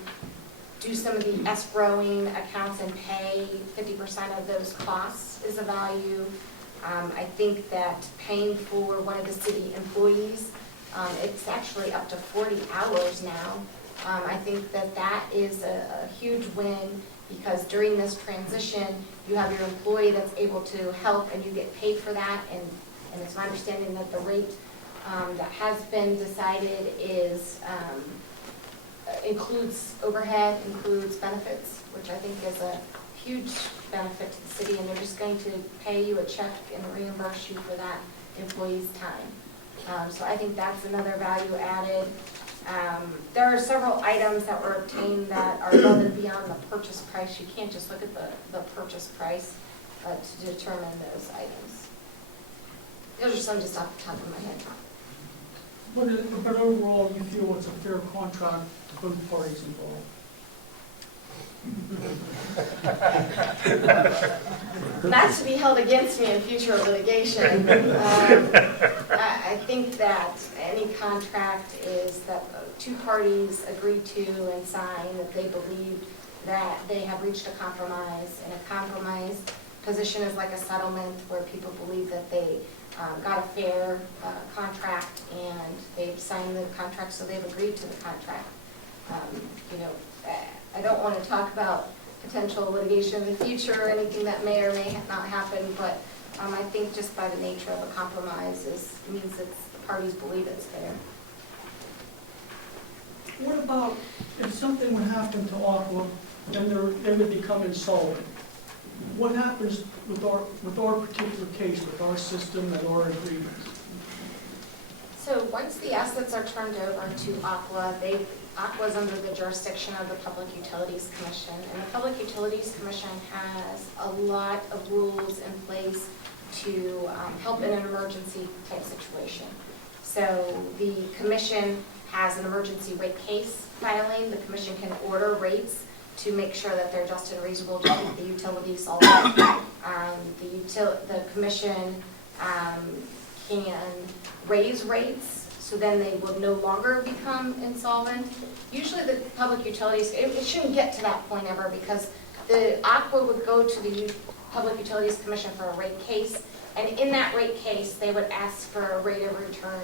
do some of the escrowing accounts and pay 50% of those costs is a value. I think that paying for one of the city employees, it's actually up to 40 hours now. I think that that is a huge win, because during this transition, you have your employee that's able to help and you get paid for that. And it's my understanding that the rate that has been decided is includes overhead, includes benefits, which I think is a huge benefit to the city, and they're just going to pay you a check and reimburse you for that employee's time. So I think that's another value added. There are several items that were obtained that are above and beyond the purchase price. You can't just look at the purchase price to determine those items. Those are some just off the top of my head. But overall, you feel it's a fair contract to both parties involved? Not to be held against me in future litigation. I think that any contract is that two parties agree to and sign that they believe that they have reached a compromise, and a compromise position is like a settlement where people believe that they got a fair contract and they've signed the contract, so they've agreed to the contract. I don't want to talk about potential litigation in the future or anything that may or may not happen, but I think just by the nature of a compromise means that the parties believe it's fair. What about if something would happen to Aqua and they would become insolvent? What happens with our particular case, with our system and our agreements? So once the assets are turned over to Aqua, Aqua is under the jurisdiction of the Public Utilities Commission, and the Public Utilities Commission has a lot of rules in place to help in an emergency type situation. So the commission has an emergency rate case filing. The commission can order rates to make sure that they're just and reasonable to keep the utilities solvent. The commission can raise rates, so then they will no longer become insolvent. Usually the public utilities, it shouldn't get to that point ever, because the Aqua would go to the Public Utilities Commission for a rate case, and in that rate case, they would ask for a rate of return.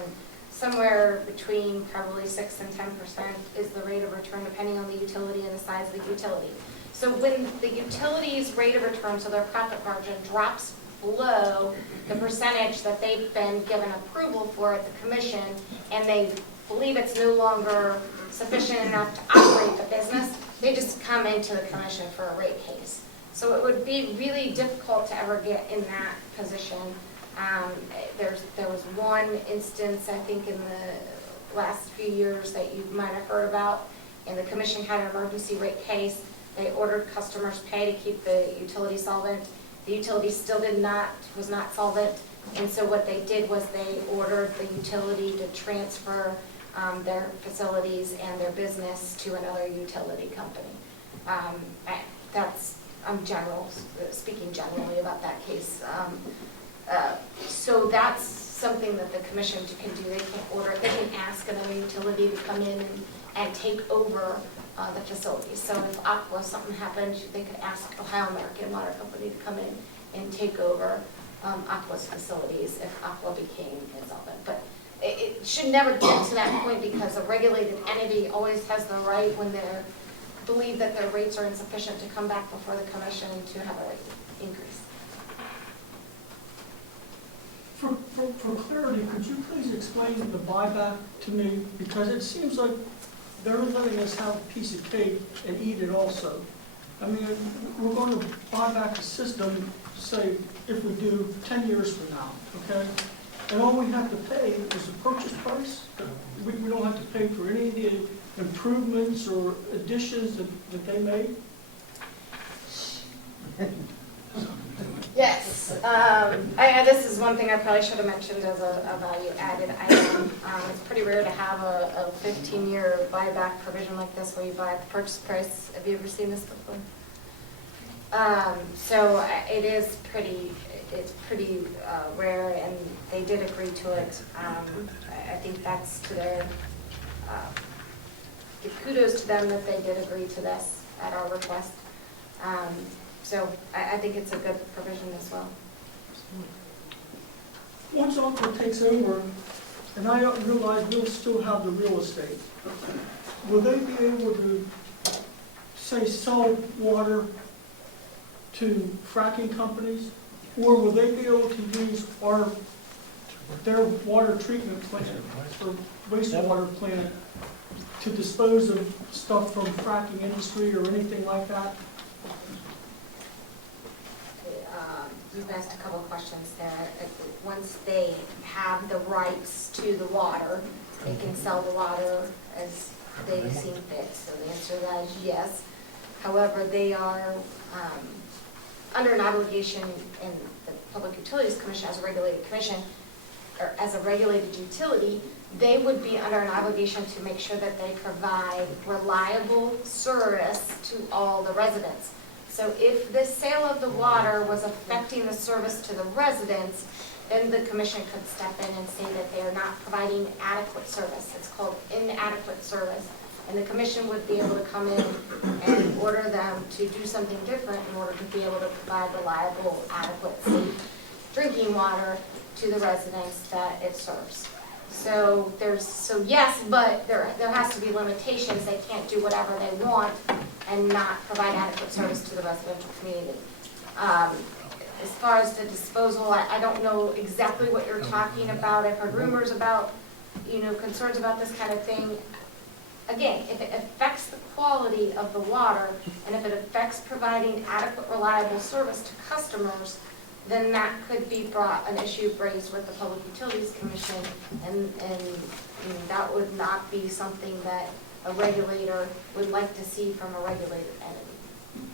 Somewhere between probably 6 and 10% is the rate of return, depending on the utility and the size of the utility. So when the utility's rate of return, so their profit margin, drops below the percentage that they've been given approval for at the commission, and they believe it's no longer sufficient enough to operate the business, they just come into the commission for a rate case. So it would be really difficult to ever get in that position. There was one instance, I think, in the last few years that you might have heard about, and the commission had an emergency rate case. They ordered customers pay to keep the utility solvent. The utility still was not solvent, and so what they did was they ordered the utility to transfer their facilities and their business to another utility company. I'm speaking generally about that case. So that's something that the commission can do. They can order, they can ask another utility to come in and take over the facilities. So if Aqua, something happened, they could ask Ohio American Water Company to come in and take over Aqua's facilities if Aqua became insolvent. But it should never get to that point because a regulated entity always has the right when they believe that their rates are insufficient to come back before the commission to have a rate increase. For clarity, could you please explain the buyback to me? Because it seems like they're letting us have a piece of cake and eat it also. I mean, we're going to buy back a system, say, if we do 10 years from now, okay? And all we have to pay is the purchase price. We don't have to pay for any of the improvements or additions that they made. Yes, this is one thing I probably should have mentioned as a value added item. It's pretty rare to have a 15-year buyback provision like this where you buy at the purchase price. Have you ever seen this before? So it is pretty rare, and they did agree to it. I think that's to their, give kudos to them that they did agree to this at our request. So I think it's a good provision as well. Once Aqua takes over, and I realize we'll still have the real estate, will they be able to, say, sell water to fracking companies? Or will they be able to use their water treatment plant or wastewater plant to dispose of stuff from fracking industry or anything like that? You've asked a couple of questions there. Once they have the rights to the water, they can sell the water as they seem fit. So the answer to that is yes. However, they are under an obligation in the Public Utilities Commission as a regulated commission, or as a regulated utility, they would be under an obligation to make sure that they provide reliable service to all the residents. So if the sale of the water was affecting the service to the residents, then the commission could step in and say that they are not providing adequate service. It's called inadequate service. And the commission would be able to come in and order them to do something different in order to be able to provide reliable, adequate, safe drinking water to the residents that it serves. So yes, but there has to be limitations. They can't do whatever they want and not provide adequate service to the residential community. As far as the disposal, I don't know exactly what you're talking about. I've heard rumors about, concerns about this kind of thing. Again, if it affects the quality of the water and if it affects providing adequate, reliable service to customers, then that could be an issue raised with the Public Utilities Commission, and that would not be something that a regulator would like to see from a regulated entity.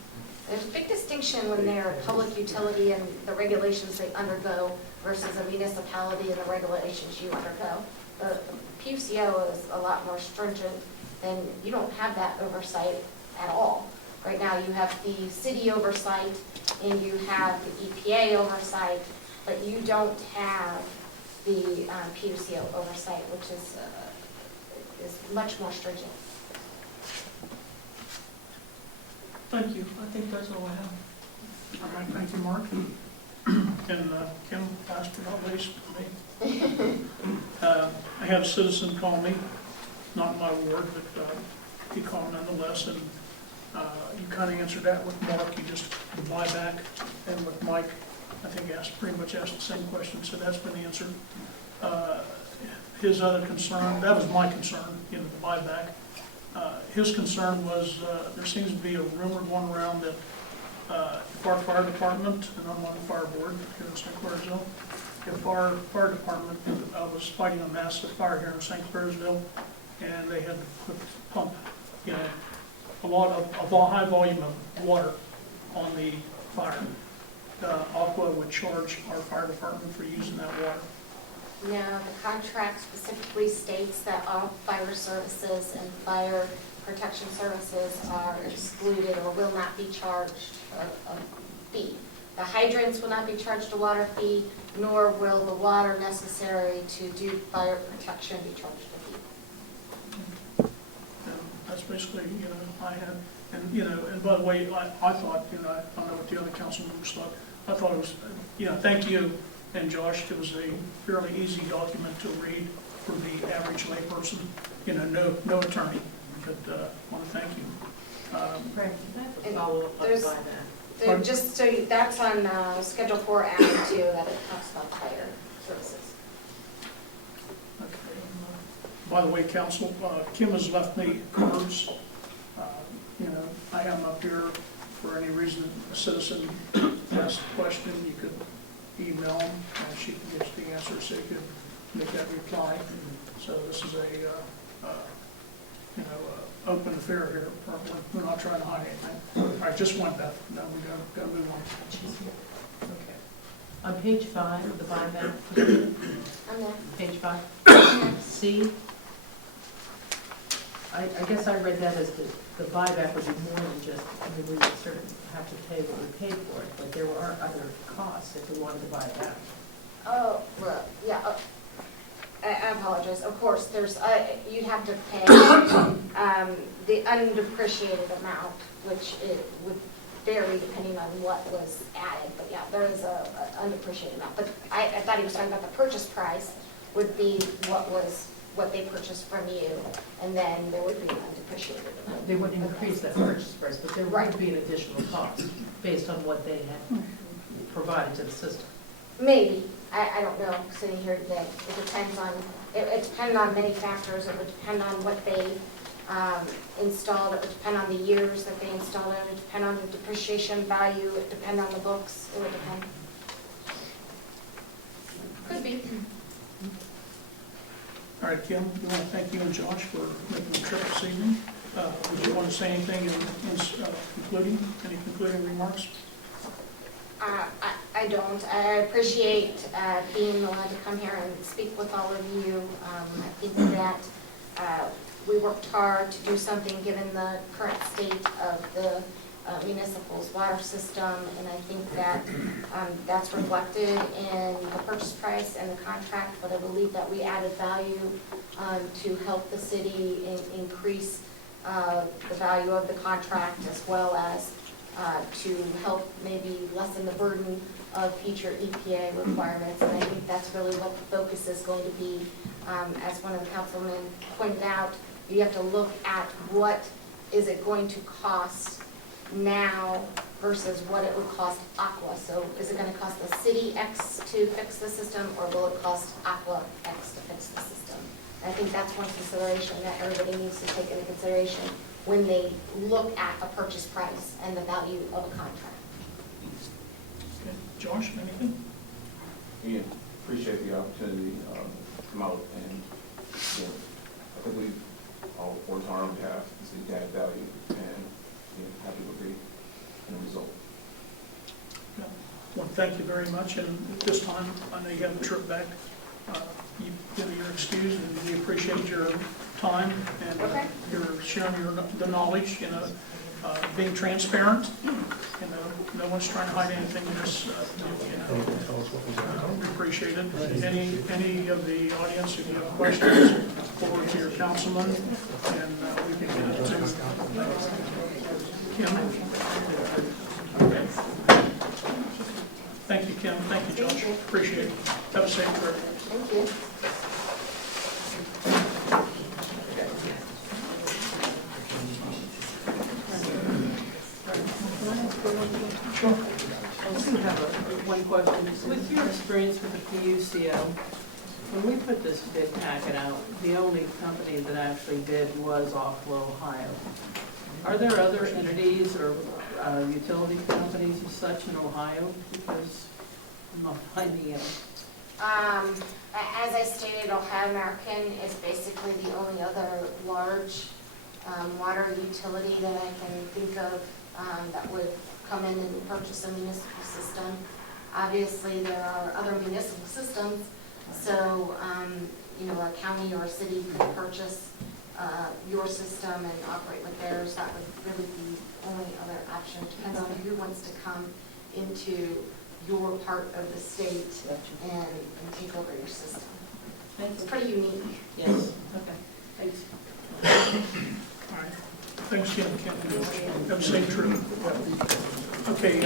There's a big distinction when they're a public utility and the regulations they undergo versus a municipality and the regulations you undergo. The PUCO is a lot more stringent, and you don't have that oversight at all. Right now you have the city oversight and you have the EPA oversight, but you don't have the PUCO oversight, which is much more stringent. Thank you. I think that's all I have. All right, thank you, Mark. And Kim, last but not least, me. I had a citizen call me, not my ward, but he called nonetheless, and you kind of answered that with Mark. You just the buyback, and with Mike, I think pretty much asked the same question, so that's been answered. His other concern, that was my concern, the buyback. His concern was there seems to be a rumor going around that if our fire department, and I'm on the fire board here in St. Clairsville, if our fire department was fighting a massive fire here in St. Clairsville, and they had to pump, a high volume of water on the fire, Aqua would charge our fire department for using that water. No, the contract specifically states that all fire services and fire protection services are excluded or will not be charged a fee. The hydrants will not be charged a water fee, nor will the water necessary to do fire protection be charged a fee. And that's basically, I had, and by the way, I thought, I don't know what the other council members thought, I thought it was, thank you and Josh, it was a fairly easy document to read for the average layperson, no attorney, but I want to thank you. Frank, can I have a And follow-up on there's- that? Just so that's on Schedule 4 Act 2, that it talks about fire services. Okay. By the way, council, Kim has left me cards. I have them up here for any reason a citizen asks a question, you could email them, and she can get you the answer, so you could make that reply. So this is open affair here. We're not trying to hide anything. All right, just one, Beth. Now we got to move on. Okay. On page 5 of the buyback, I'm there. page 5, C, I guess I read that as the buyback would be more than just, we would sort of have to pay what we paid for it, but there were other costs if we wanted to buy it back. Oh, well, yeah, I apologize. Of course, there's, you'd have to pay the undepreciated amount, which it would vary depending on what was added. But yeah, there is a undepreciated amount. But I thought he was talking about the purchase price would be what they purchased from you, and then there would be an undepreciated amount. They wouldn't increase that purchase price, but there Right. would be an additional cost based on what they had provided to the system. Maybe. I don't know, sitting here today. It depends on, it depends on many factors. It would depend on what they installed. It would depend on the years that they installed it. It would depend on the depreciation value. It would depend on the books. It would depend. Could be. All right, Kim, we want to thank you and Josh for making the trip this evening. Would you want to say anything in concluding, any concluding remarks? I don't. I appreciate being allowed to come here and speak with all of you. I think that we worked hard to do something given the current state of the municipal's water system, and I think that that's reflected in the purchase price and the contract, but I believe that we added value to help the city increase the value of the contract, as well as to help maybe lessen the burden of future EPA requirements. And I think that's really what the focus is going to be. As one of the councilmen pointed out, you have to look at what is it going to cost now versus what it would cost Aqua. So is it going to cost the city X to fix the system, or will it cost Aqua X to fix the system? And I think that's one consideration that everybody needs to take into consideration when they look at a purchase price and the value of a contract. Okay. Josh, anything? Again, appreciate the opportunity to come out and, I think we all worked hard on behalf of the city to add value, and happy with the end result. Yeah. Well, thank you very much, and at this time, I know you have a trip back. You're excused, and we appreciate your time and Okay. your sharing the knowledge, being transparent. No one's trying to hide anything in this. We appreciate it. Any of the audience, if you have questions, forward to your councilman, and we can get it to Kim. Okay. Thank you, Kim. Thank you, Josh. Appreciate it. Have a safe trip. Thank you. Sure. I do have one question. With your experience with the PUCO, when we put this bid packet out, the only company that actually bid was Aqua Ohio. Are there other entities or utility companies as such in Ohio? Because I'm not finding it. As I stated, Ohio American is basically the only other large water utility that I can think of that would come in and purchase a municipal system. Obviously, there are other municipal systems, so a county or a city could purchase your system and operate with theirs. That would really be the only other option. Depends on who wants to come into your part of the state and take over your system. It's pretty unique. Yes. Okay. Thanks. All right. Thanks again, Kim. Have a safe trip. Okay,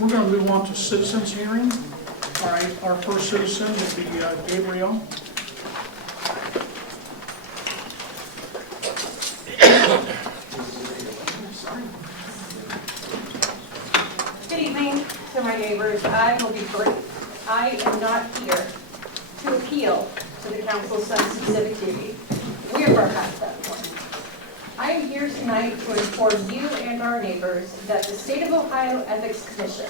we're going to move on to citizens hearing. All right, our first citizen will be Gabriel. Good evening to my neighbors. I will be brief. I am not here to appeal to the council's sensitive duty. We are past that point. I am here tonight to inform you and our neighbors that the State of Ohio Ethics Commission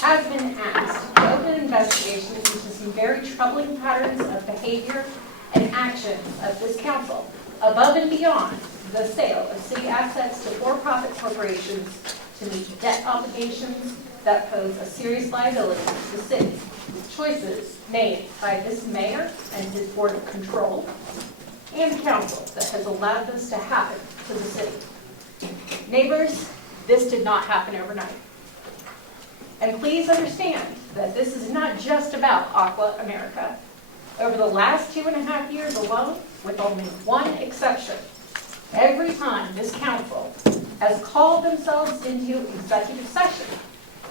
has been asked to open investigations into some very troubling patterns of behavior and actions of this council, above and beyond the sale of city assets to for-profit corporations to meet debt obligations that pose a serious liability to the city. Choices made by this mayor and his board of control and council that has allowed this to happen to the city. Neighbors, this did not happen overnight. And please understand that this is not just about Aqua America. Over the last 2.5 years alone, with only one exception, every time this council has called themselves into executive session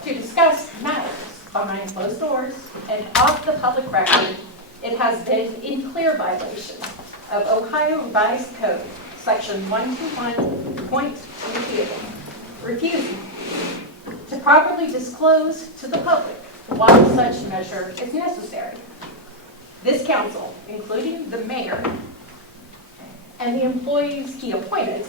to discuss matters behind closed doors and off the public record, it has been in clear violation of Ohio Revised Code, Section 121.22, refusing to properly disclose to the public why such measure is necessary. This council, including the mayor and the employees he appointed,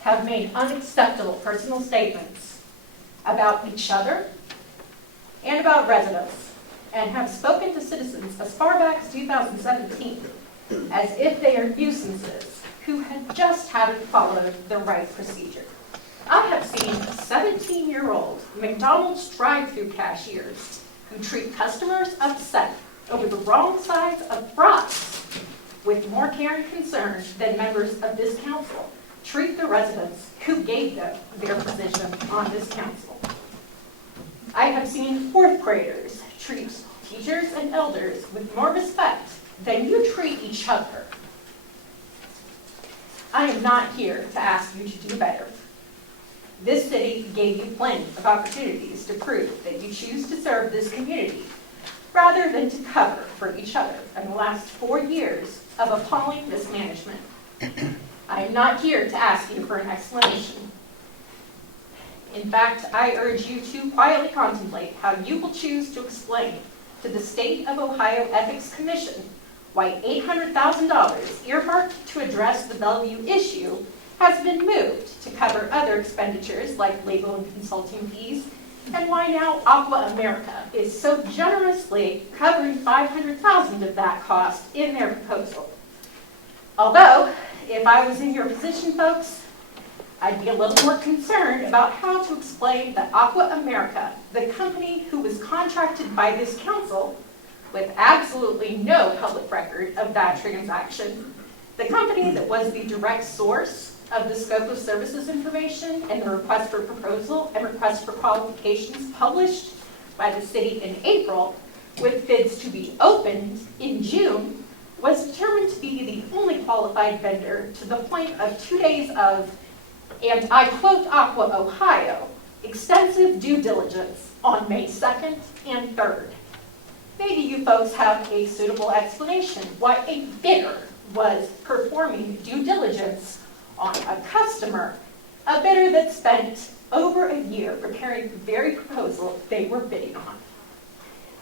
have made unacceptable personal statements about each other and about residents, and have spoken to citizens as far back as 2017 as if they are nuisances who had just haven't followed the right procedure. I have seen 17-year-old McDonald's drive-through cashiers who treat customers upset over the wrong size of fries with more care and concern than members of this council treat the residents who gave them their position on this council. I have seen fourth graders treat teachers and elders with more respect than you treat each other. I am not here to ask you to do better. This city gave you plenty of opportunities to prove that you choose to serve this community rather than to cover for each other in the last 4 years of appalling mismanagement. I am not here to ask you for an explanation. In fact, I urge you to quietly contemplate how you will choose to explain to the State of Ohio Ethics Commission why $800,000 earmarked to address the Bellevue issue has been moved to cover other expenditures like legal and consulting fees, and why now Aqua America is so generously covering $500,000 of that cost in their proposal. Although, if I was in your position, folks, I'd be a little more concerned about how to explain that Aqua America, the company who was contracted by this council with absolutely no public record of that transaction, the company that was the direct source of the scope of services information and the request for proposal and request for qualifications published by the city in April, with bids to be opened in June, was determined to be the only qualified vendor to the point of 2 days of, and I quote Aqua Ohio, extensive due diligence on May 2nd and 3rd. Maybe you folks have a suitable explanation why a bidder was performing due diligence on a customer, a bidder that spent over a year preparing the very proposal they were bidding on.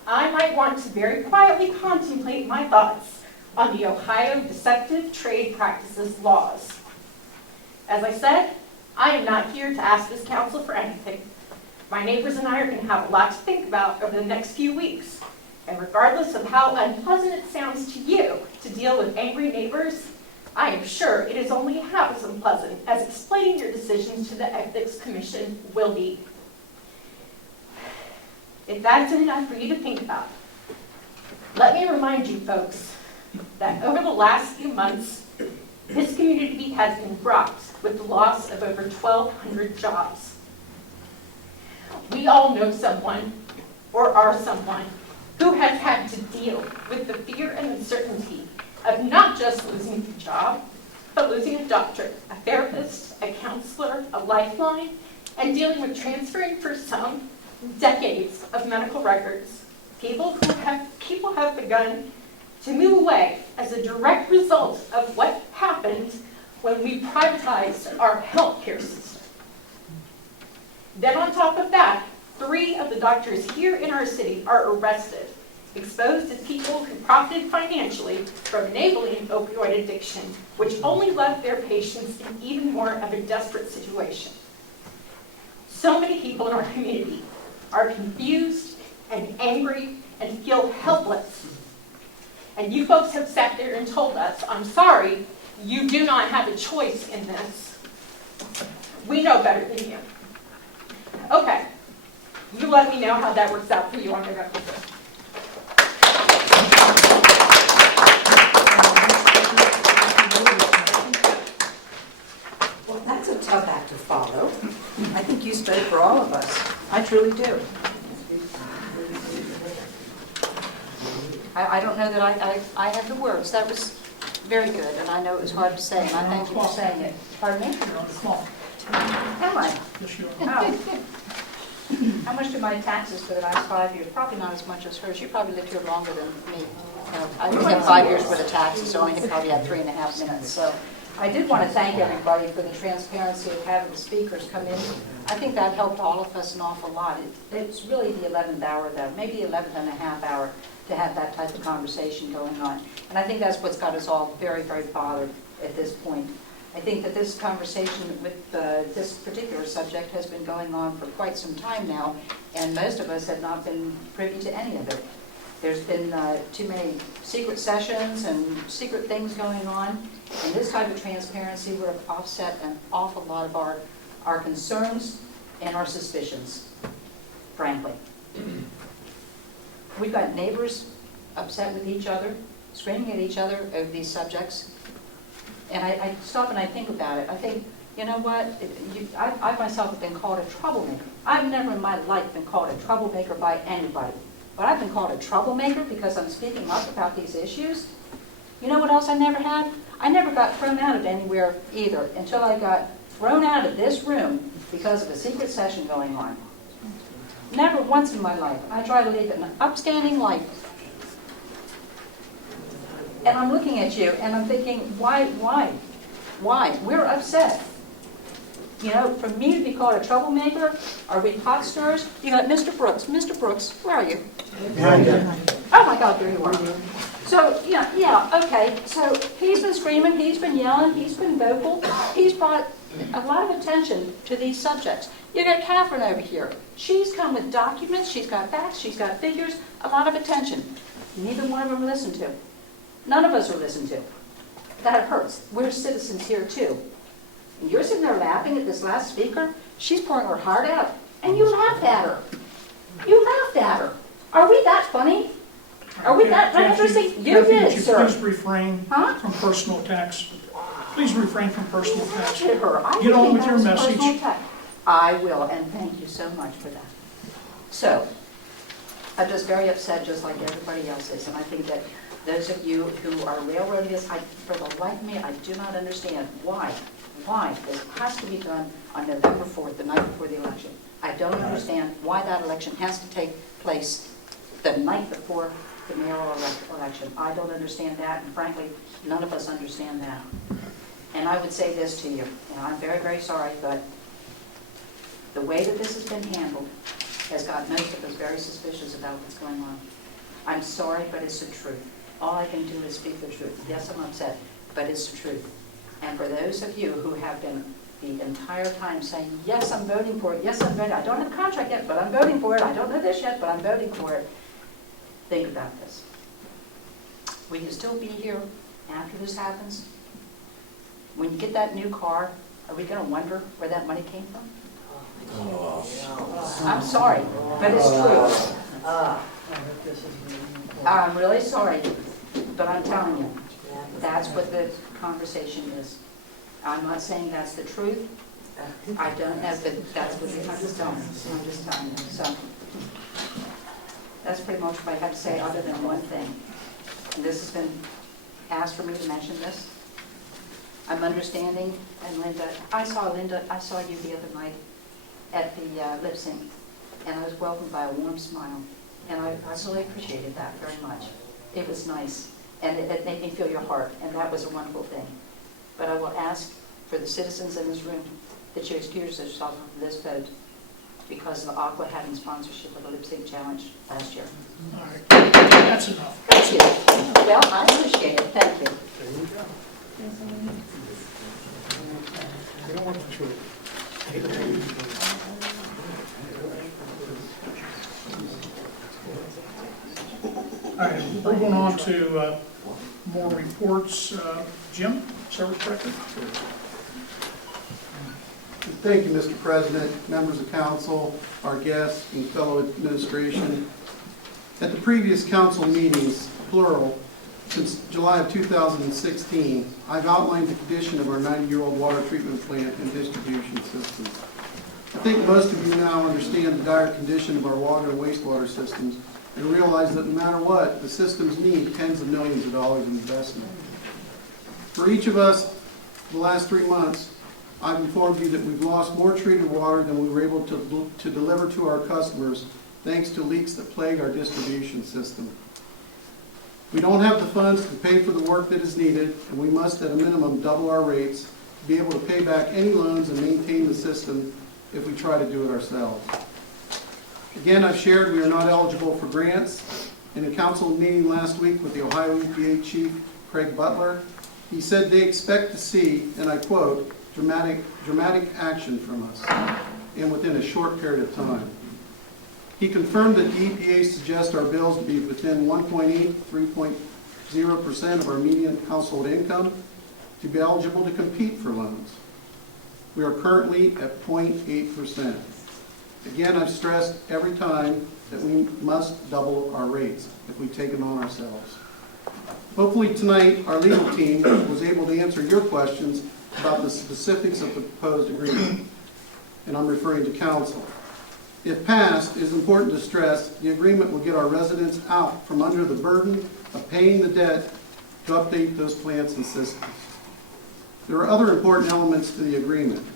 I might want to very quietly contemplate my thoughts on the Ohio Deceptive Trade Practices laws. As I said, I am not here to ask this council for anything. My neighbors and I are going to have a lot to think about over the next few weeks. And regardless of how unpleasant it sounds to you to deal with angry neighbors, I am sure it is only half as unpleasant as explaining your decisions to the Ethics Commission will be. If that isn't enough for you to think about, let me remind you folks that over the last few months, this community has been rocked with the loss of over 1,200 jobs. We all know someone, or are someone, who has had to deal with the fear and uncertainty of not just losing your job, but losing a doctor, a therapist, a counselor, a lifeline, and dealing with transferring for some decades of medical records. People have begun to move away as a direct result of what happened when we privatized our healthcare system. Then on top of that, 3 of the doctors here in our city are arrested, exposed as people who profited financially from enabling opioid addiction, which only left their patients in even more of a desperate situation. So many people in our community are confused and angry and feel helpless. And you folks have sat there and told us, I'm sorry, you do not have a choice in this. We know better than you. Okay, you let me know how that works out for you on November 5th. Well, that's a tough act to follow. I think you spoke for all of us. I truly do. I don't know that I have the words. That was very good, and I know it was hard to say, and I thank you for saying it. Pardon me? Am I? Oh. How much do my taxes for the last 5 years? Probably not as much as hers. You probably lived here longer than me. I had 5 years worth of taxes, so I only probably had 3.5 minutes. So I did want to thank everybody for the transparency of having the speakers come in. I think that helped all of us an awful lot. It's really the 11th hour, though, maybe 11th and a half hour to have that type of conversation going on. And I think that's what's got us all very, very bothered at this point. I think that this conversation with this particular subject has been going on for quite some time now, and most of us have not been privy to any of it. There's been too many secret sessions and secret things going on, and this type of transparency would have offset an awful lot of our concerns and our suspicions, frankly. We've got neighbors upset with each other, screaming at each other over these subjects. And I stop and I think about it. I think, you know what? I myself have been called a troublemaker. I've never in my life been called a troublemaker by anybody. But I've been called a troublemaker because I'm speaking up about these issues. You know what else I never had? I never got thrown out of anywhere either until I got thrown out of this room because of a secret session going on. Never once in my life. I try to lead an upstanding life. And I'm looking at you and I'm thinking, why? We're upset. You know, for me to be called a troublemaker, are we pot stirrers? You got Mr. Brooks. Mr. Brooks, where are you? Behind you. Oh my God, there you are. So, yeah, okay. So he's been screaming, he's been yelling, he's been vocal. He's brought a lot of attention to these subjects. You got Catherine over here. She's come with documents, she's got facts, she's got figures, a lot of attention. Neither one of them listened to. None of us are listened to. That hurts. We're citizens here too. And you're sitting there laughing at this last speaker. She's pouring her heart out, and you laughed at her. You laughed at her. Are we that funny? Are we that interesting? You did, sir. Please refrain from personal attacks. Please refrain from personal attacks. Get on with your message. I will, and thank you so much for that. So, I'm just very upset, just like everybody else is, and I think that those of you who are railroading this, for the life of me, I do not understand why this has to be done on November 4th, the night before the election. I don't understand why that election has to take place the night before the mayoral election. I don't understand that, and frankly, none of us understand that. And I would say this to you, and I'm very, very sorry, but the way that this has been handled has got most of us very suspicious about what's going on. I'm sorry, but it's the truth. All I can do is speak the truth. Yes, I'm upset, but it's the truth. And for those of you who have been the entire time saying, yes, I'm voting for it, yes, I'm voting, I don't have a contract yet, but I'm voting for it, I don't know this yet, but I'm voting for it, think about this. Will you still be here after this happens? When you get that new car, are we going to wonder where that money came from? I'm sorry, but it's true. I'm really sorry, but I'm telling you, that's what the conversation is. I'm not saying that's the truth. I don't know, but that's what I'm just telling you. I'm just telling you. So that's pretty much what I have to say other than one thing. And this has been asked for me to mention this. I'm understanding, and Linda, I saw you the other night at the lip sync, and I was welcomed by a warm smile, and I really appreciated that very much. It was nice, and it made me feel your heart, and that was a wonderful thing. But I will ask for the citizens in this room that you excuse yourself from this vote because of Aqua having sponsorship of the Lip Sync Challenge last year. All right, that's enough. Thank you. Well, I appreciate it. Thank you. There you go. We don't want to shoot. All right, moving on to more reports. Jim, Service Director. Thank you, Mr. President, members of council, our guests, and fellow administration. At the previous council meetings, plural, since July of 2016, I've outlined the condition of our 90-year-old water treatment plant and distribution systems. I think most of you now understand the dire condition of our water and wastewater systems and realize that no matter what, the systems need tens of millions of dollars in investment. For each of us, the last 3 months, I've informed you that we've lost more treated water than we were able to deliver to our customers thanks to leaks that plague our distribution system. We don't have the funds to pay for the work that is needed, and we must at a minimum double our rates to be able to pay back any loans and maintain the system if we try to do it ourselves. Again, I've shared we are not eligible for grants. In a council meeting last week with the Ohio EPA Chief Craig Butler, he said they expect to see, and I quote, dramatic action from us, and within a short period of time. He confirmed that the EPA suggests our bills to be within 1.8, 3.0% of our median household income to be eligible to compete for loans. We are currently at 0.8%. Again, I've stressed every time that we must double our rates if we take it on ourselves. Hopefully tonight, our legal team was able to answer your questions about the specifics of the proposed agreement, and I'm referring to council. If passed, it is important to stress the agreement will get our residents out from under the burden of paying the debt to update those plants and systems. There are other important elements to the agreement.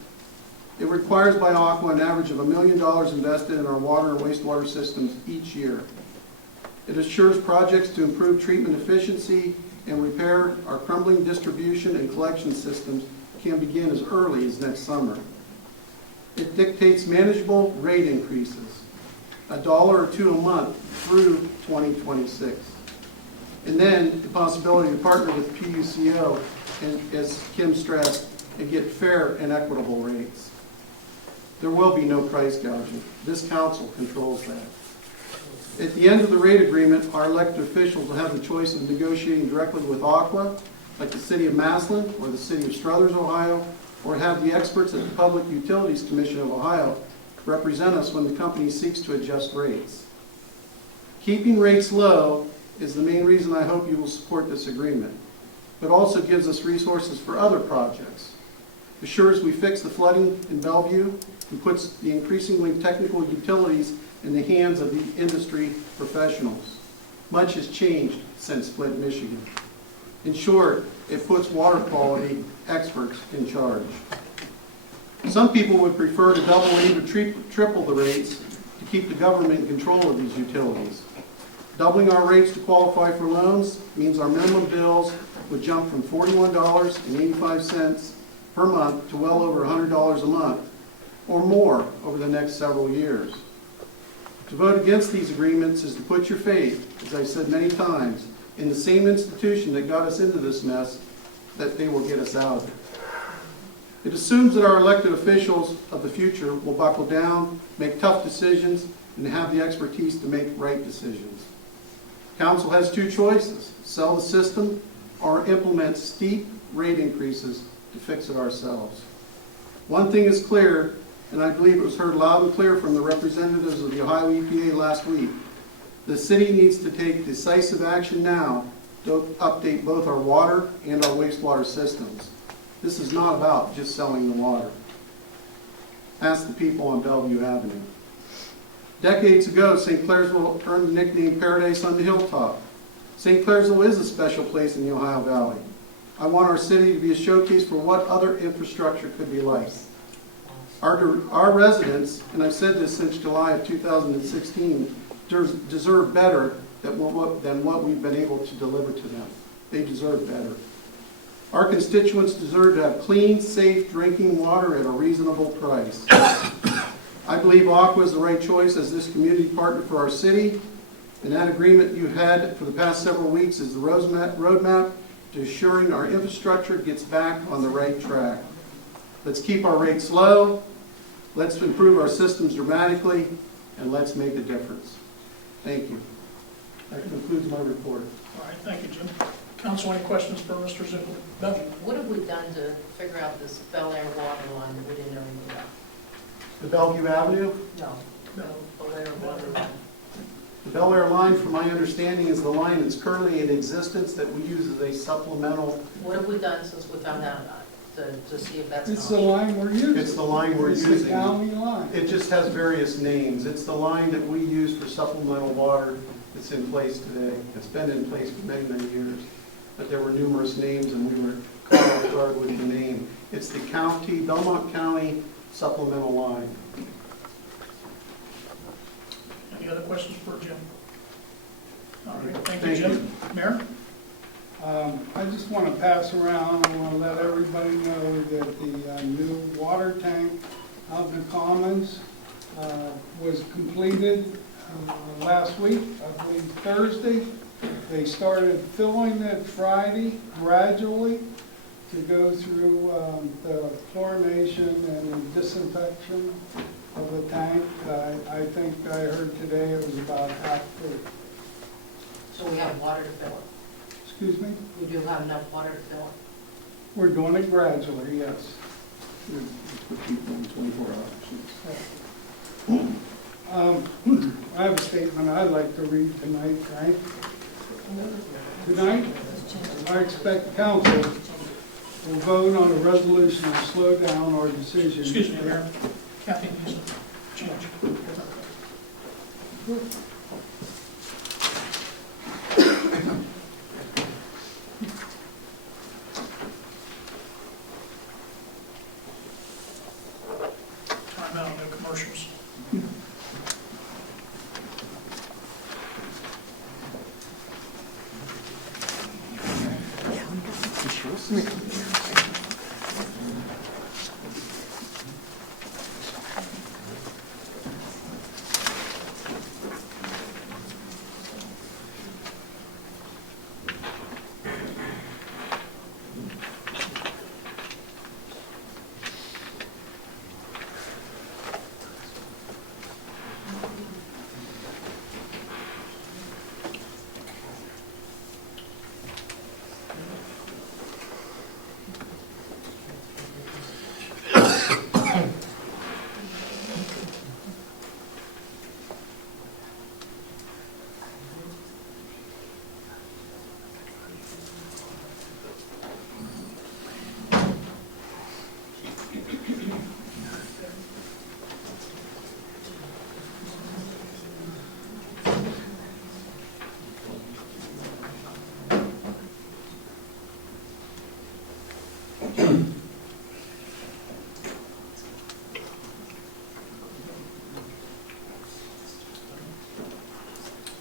It requires by Aqua an average of $1 million invested in our water and wastewater systems each year. It assures projects to improve treatment efficiency and repair our crumbling distribution and collection systems can begin as early as next summer. It dictates manageable rate increases, $1 or $2 a month through 2026. And then the possibility to partner with PUCO, and as Kim stressed, and get fair and equitable rates. There will be no price gouging. This council controls that. At the end of the rate agreement, our elected officials will have the choice of negotiating directly with Aqua, like the City of Massillon or the City of Struthers, Ohio, or have the experts at the Public Utilities Commission of Ohio represent us when the company seeks to adjust rates. Keeping rates low is the main reason I hope you will support this agreement, but also gives us resources for other projects. Assures we fix the flooding in Bellevue and puts the increasingly technical utilities in the hands of the industry professionals. Much has changed since Flint, Michigan. In short, it puts water quality experts in charge. Some people would prefer to double or even triple the rates to keep the government in control of these utilities. Doubling our rates to qualify for loans means our minimum bills would jump from $41.85 per month to well over $100 a month or more over the next several years. To vote against these agreements is to put your faith, as I've said many times, in the same institution that got us into this mess, that they will get us out of it. It assumes that our elected officials of the future will buckle down, make tough decisions, and have the expertise to make right decisions. Council has two choices: sell the system or implement steep rate increases to fix it ourselves. One thing is clear, and I believe it was heard loud and clear from the representatives of the Ohio EPA last week. The city needs to take decisive action now to update both our water and our wastewater systems. This is not about just selling the water. Ask the people on Bellevue Avenue. Decades ago, St. Clairsville earned the nickname Paradise on the Hilltop. St. Clairsville is a special place in the Ohio Valley. I want our city to be a showcase for what other infrastructure could be like. Our residents, and I've said this since July of 2016, deserve better than what we've been able to deliver to them. They deserve better. Our constituents deserve to have clean, safe drinking water at a reasonable price. I believe Aqua is the right choice as this community partner for our city, and that agreement you had for the past several weeks is the roadmap to assuring our infrastructure gets back on the right track. Let's keep our rates low, let's improve our systems dramatically, and let's make a difference. Thank you. That concludes my report. All right, thank you, Jim. Council, any questions for Mr. Ziegler? Beth? What have we done to figure out this Bel Air water line that we didn't know anything about? The Bellevue Avenue? No, Bel Air water line. The Bel Air line, from my understanding, is the line that's currently in existence that we use as a supplemental. What have we done since we found out about it, to see if that's It's an the option? line we're using. It's the line we're It's the using. county line. It just has various names. It's the line that we use for supplemental water that's in place today. It's been in place for many, many years. But there were numerous names and we were caught off guard with the name. It's the Belmont County supplemental line. Any other questions for Jim? All right, thank you, Thank Jim. Mayor? I just want to pass around, I want to let everybody know that the new water tank out in the Commons was completed last week, I believe Thursday. They started filling it Friday gradually to go through the chlorination and disinfection of the tank. I think I heard today it was about half full. So we have water to fill it? Excuse me? We do have enough water to fill it? We're doing it gradually, yes. Put people in 24 hours. I have a statement I'd like to read tonight, Frank. Tonight, I expect council will vote on a resolution to slow down our decision. Excuse me, Mayor. Kathy needs to change. Time out, no commercials.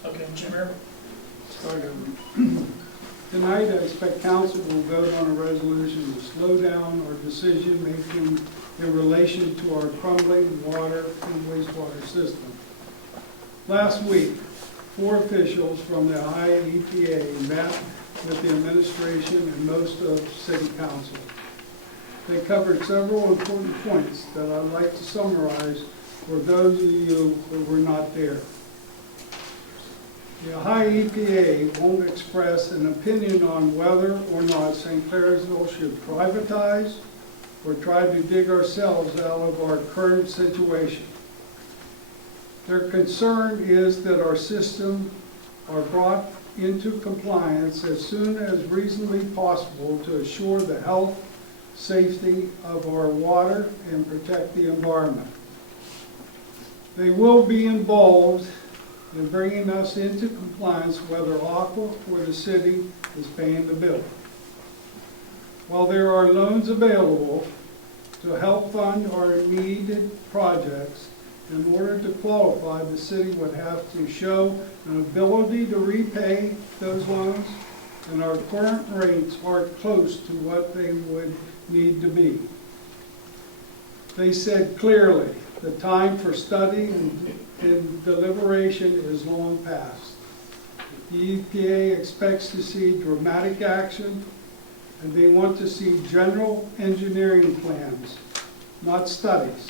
Okay, Mr. Mayor? Tonight, I expect council will vote on a resolution to slow down our decision-making in relation to our crumbling water and wastewater system. Last week, 4 officials from the Ohio EPA met with the administration and most of city council. They covered several important points that I'd like to summarize for those of you who were not there. The Ohio EPA won't express an opinion on whether or not St. Clairsville should privatize or try to dig ourselves out of our current situation. Their concern is that our system are brought into compliance as soon as reasonably possible to assure the health, safety of our water and protect the environment. They will be involved and bringing us into compliance whether Aqua or the city is paying the bill. While there are loans available to help fund our needed projects, in order to qualify, the city would have to show an ability to repay those loans, and our current rates are close to what they would need to be. They said clearly, the time for study and deliberation is long past. The EPA expects to see dramatic action, and they want to see general engineering plans, not studies.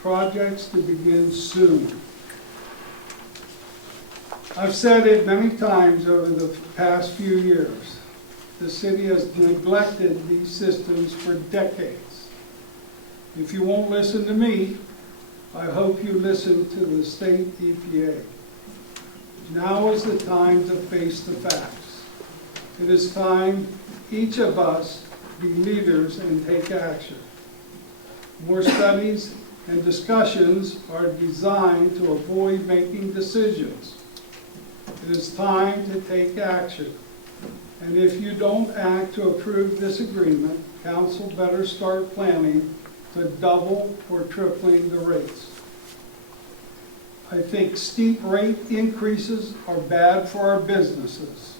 Projects to begin soon. I've said it many times over the past few years. The city has neglected these systems for decades. If you won't listen to me, I hope you listen to the state EPA. Now is the time to face the facts. It is time each of us be leaders and take action. More studies and discussions are designed to avoid making decisions. It is time to take action. And if you don't act to approve this agreement, council better start planning to double or tripling the rates. I think steep rate increases are bad for our businesses,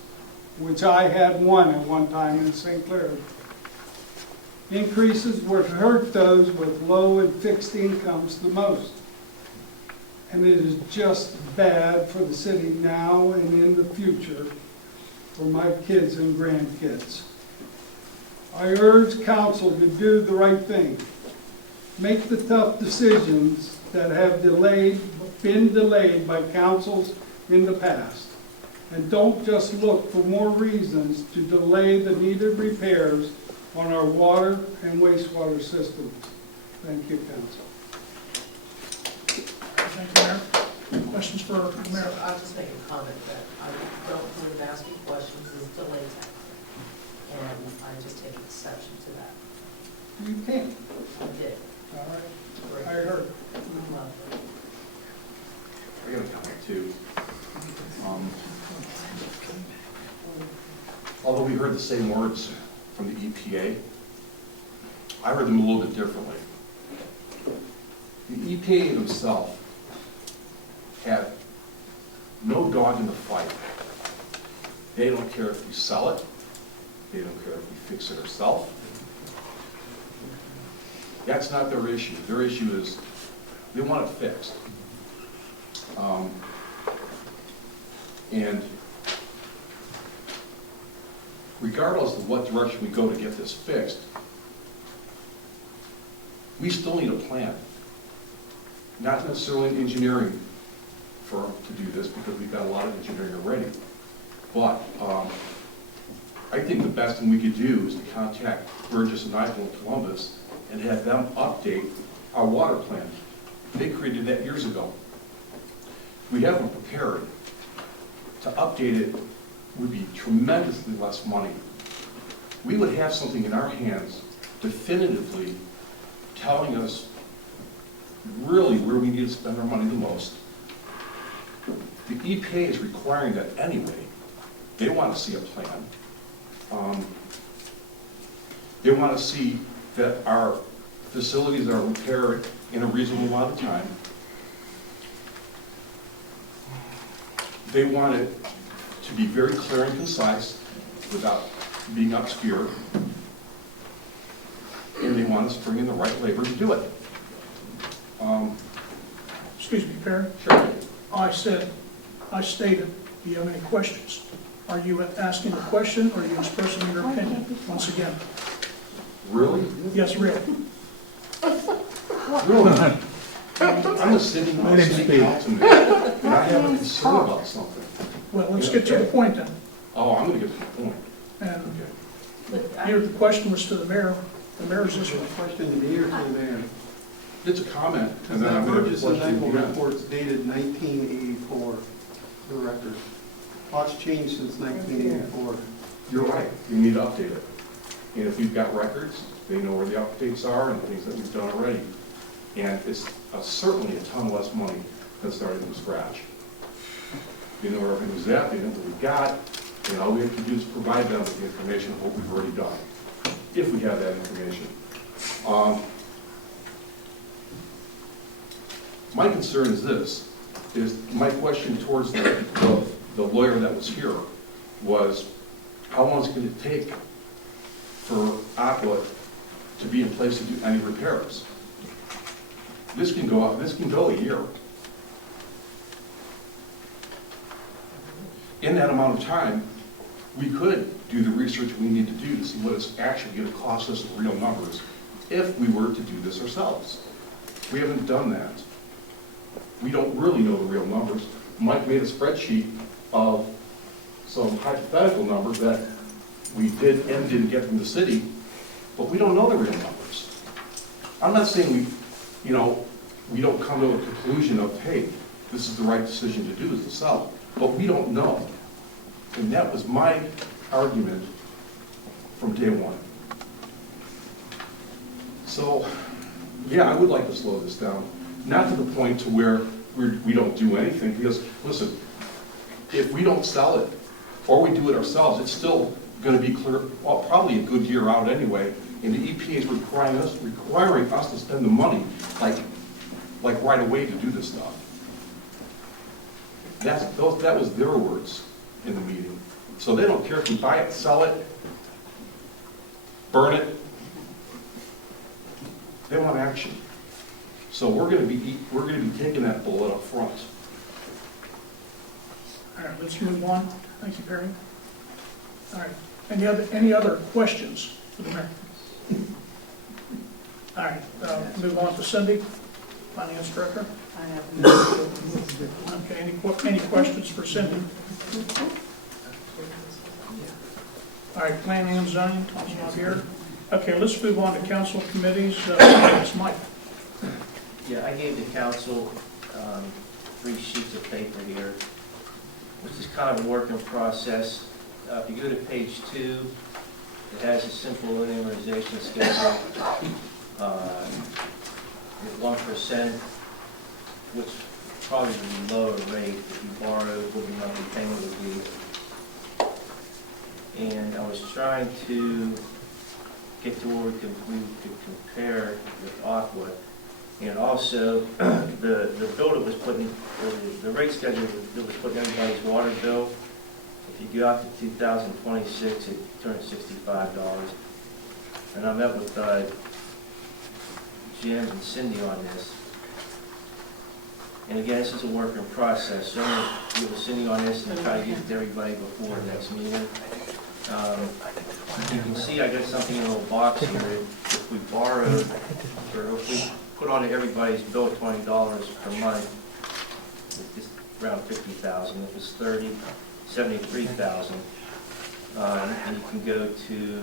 which I had one at one time in St. Clair. Increases would hurt those with low and fixed incomes the most. And it is just bad for the city now and in the future for my kids and grandkids. I urge council to do the right thing. Make the tough decisions that have been delayed by councils in the past. And don't just look for more reasons to delay the needed repairs on our water and wastewater systems. Thank you, council. Thank you, Mayor. Questions for the Mayor? I'll just make a comment that I don't believe asking questions is a delay tactic. And I just take exception to that. You can. I did. All right. Great. I heard. Lovely. I got a comment too. Although we heard the same words from the EPA, I heard them a little bit differently. The EPA themselves have no dog in the fight. They don't care if we sell it. They don't care if we fix it ourselves. That's not their issue. Their issue is they want it fixed. And regardless of what direction we go to get this fixed, we still need a plan. Not necessarily an engineering firm to do this because we've got a lot of engineering already. But I think the best thing we could do is to contact Burgess and Eichel in Columbus and have them update our water plan. They created that years ago. If we have them prepared, to update it would be tremendously less money. We would have something in our hands definitively telling us really where we need to spend our money the most. The EPA is requiring that anyway. They want to see a plan. They want to see that our facilities are repaired in a reasonable amount of time. They want it to be very clear and concise without being obscure. And they want us to bring in the right labor to do it. Excuse me, Perry. Sure. I stated, do you have any questions? Are you asking a question or are you expressing your opinion? Once again. Really? Yes, really. Really? I'm a city councilman, and I have a concern about something. Well, let's get to the point then. Oh, I'm going to get to the point. And Okay. here, the question was to the mayor. The mayor's issue. Question to me or to the mayor? It's a comment, Because and then I'm that going to Burgess and question Eichel again. report's dated 1984, for the record. Lots changed since 1984. You're right, we need to update it. And if we've got records, they know where the updates are and things that we've done already. And it's certainly a ton less money than starting from scratch. they know where everything was at, they know what we got, and all we have to do is provide them with the information of what we've already done, if we have that information. My concern is this, is my question towards the lawyer that was here was, how long is it going to take for Aqua to be in place to do any repairs? This can go a year. In that amount of time, we could do the research we need to do to see what it's actually going to cost us in real numbers if we were to do this ourselves. We haven't done that. We don't really know the real numbers. Mike made a spreadsheet of some hypothetical numbers that we did and didn't get from the city, but we don't know the real numbers. I'm not saying we don't come to a conclusion of, hey, this is the right decision to do is to sell, but we don't know. And that was my argument from day one. So, yeah, I would like to slow this down. Not to the point to where we don't do anything, because, listen, if we don't sell it, or we do it ourselves, it's still going to be clear, well, probably a good year out anyway, and the EPA is requiring us to spend the money, like right away to do this stuff. That was their words in the meeting. So they don't care if we buy it, sell it, burn it. They want action. So we're going to be taking that bullet up front. All right, let's move on. Thank you, Perry. All right, any other questions for the mayor? All right, move on to Cindy, Finance Director. I have no. Okay, any questions for Cindy? All right, Planning and Zoning, Tom's not here. Okay, let's move on to council committees. It's Mike. Yeah, I gave the council 3 sheets of paper here, which is kind of a work in process. If you go to page 2, it has a simple linearization schedule with 1%, which probably would be lower rate if you borrowed, what your monthly payment would be. And I was trying to get to where we could compare with Aqua. And also, the bill that was put in, the rate schedule that was put in everybody's water bill, if you go out to 2026, it turns $65. And I met with Jim and Cindy on this. And again, this is a work in process. So I'm going to get with Cindy on this and I'll try to get it to everybody before the next meeting. You can see I got something in a little box here. If we borrowed, or if we put on everybody's bill $20 per month, it's around $50,000. If it's 30, $73,000. And you can go to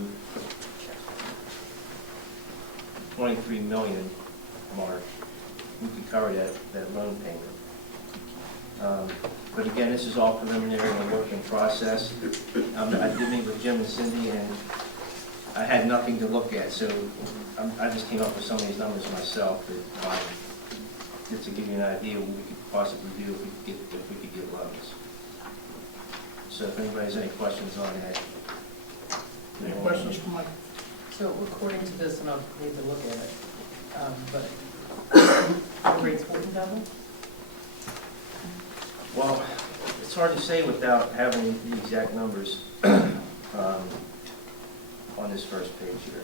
23 million mark. We could cover that loan payment. But again, this is all preliminary and a work in process. I did meet with Jim and Cindy, and I had nothing to look at, so I just came up with some of these numbers myself just to give you an idea of what we could possibly do if we could get loans. So if anybody has any questions on that. Any questions for Mike? So according to this, and I'll need to look at it, but the rate's $14,000? Well, it's hard to say without having the exact numbers on this first page here.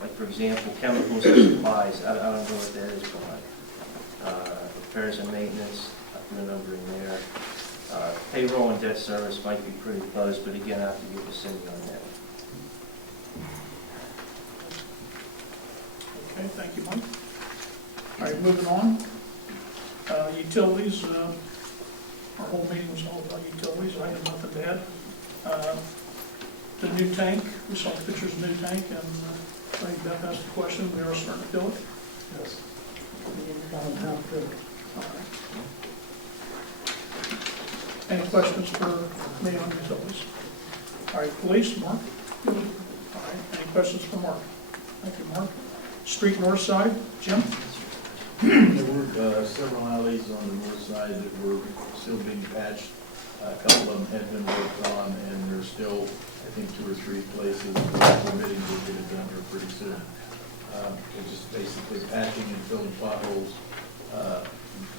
Like, for example, chemicals and supplies, I don't know what that is for Mike. Repairs and maintenance, I put a number in there. Payroll and debt service might be pretty close, but again, I have to get with Cindy on that. Okay, thank you, Mike. All right, moving on. Utilities, our whole meeting was all about utilities. I have nothing to add. The new tank, we saw pictures of the new tank, and I think Beth asked the question. We are starting to fill it. Yes. All right. Any questions for me on utilities? All right, police, Mark? All right, any questions for Mark? Thank you, Mark. Street north side, Jim? There were several alleys on the north side that were still being patched. A couple of them had been worked on, and there's still, I think, 2 or 3 places where permitting will get it done here pretty soon. It's just basically patching and filling potholes.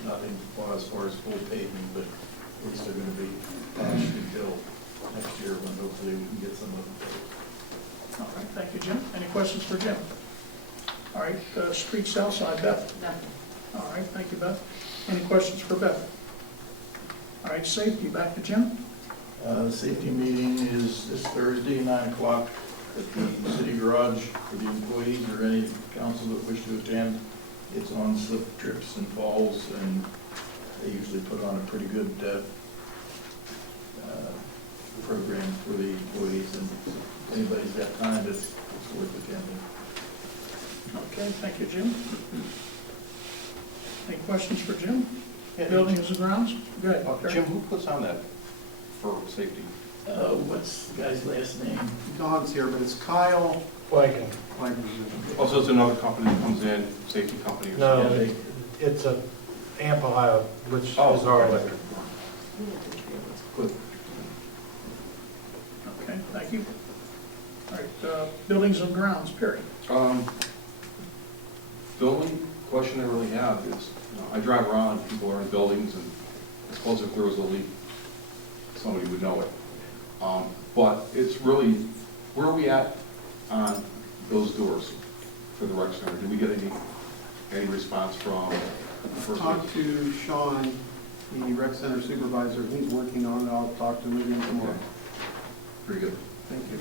Nothing as far as full paving, but at least they're going to be patched until next year when hopefully we can get some of them fixed. All right, thank you, Jim. Any questions for Jim? All right, street south side, Beth. Nothing. All right, thank you, Beth. Any questions for Beth? All right, safety, back to Jim. The safety meeting is this Thursday, 9 o'clock at the city garage for the employees or any council that wish to attend. It's on slip, trips, and falls, and they usually put on a pretty good program for the employees, and if anybody's got time, it's worth attending. Okay, thank you, Jim. Any questions for Jim? Buildings and grounds? Go ahead. Jim, who puts on that for safety? What's the guy's last name? Don's here, but it's Kyle. Blanking. Also, it's another company that comes in, safety company or No, something? it's a Aqua Ohio, which is Oh, our okay. electric. Good. Okay, thank you. All right, buildings and grounds, Perry. The only question I really have is, I drive around, and people are in buildings, and I suppose if there was a leak, somebody would know it. But it's really, where are we at on those doors for the rec center? Do we get any response from the first? Talk to Sean, the rec center supervisor. He's working on it. I'll talk to him again tomorrow. Okay. Very good. Thank you.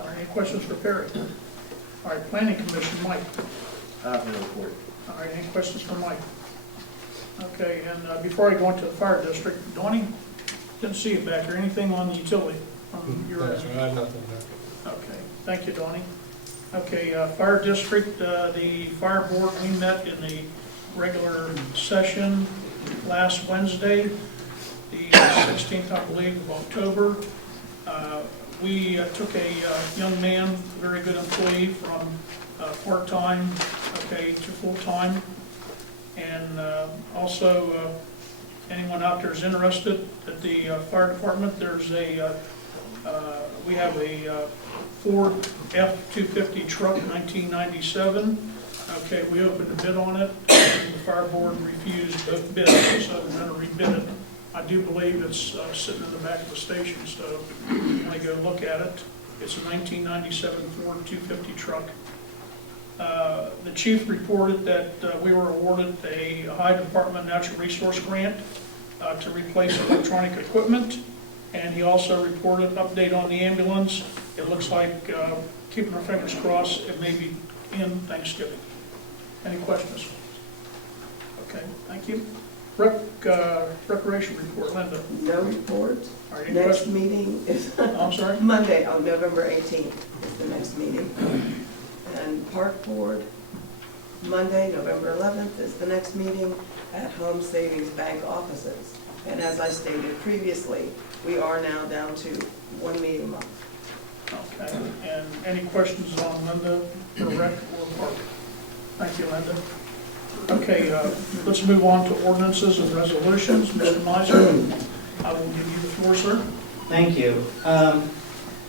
All right, any questions for Perry? All right, planning commission, Mike. I have no report. All right, any questions for Mike? Okay, and before I go into the fire district, Donnie, didn't see you back there. Anything on the utility? That's right, nothing there. Okay, thank you, Donnie. Okay, fire district, the fire board, we met in the regular session last Wednesday, the 16th, I believe, of October. We took a young man, a very good employee, from part-time, okay, to full-time. And also, anyone out there is interested at the fire department, there's a, we have a Ford F-250 truck, 1997. Okay, we opened a bid on it, and the fire board refused both bids, so we're going to rebid it. I do believe it's sitting in the back of the station, so if you want to go look at it. It's a 1997 Ford 250 truck. The chief reported that we were awarded a Ohio Department of Natural Resource grant to replace electronic equipment, and he also reported an update on the ambulance. It looks like, keeping our fingers crossed, it may be in Thanksgiving. Any questions? Okay, thank you. Recreation report, Linda. No report. All right, any Next questions? meeting is I'm sorry? Monday, on November 18th is the next meeting. And Park Board, Monday, November 11th is the next meeting at Home Savings Bank offices. And as I stated previously, we are now down to 1 meeting a month. Okay, and any questions on Linda for rec or park? Thank you, Linda. Okay, let's move on to ordinances and resolutions. Mr. Miser, I will give you the floor, sir. Thank you.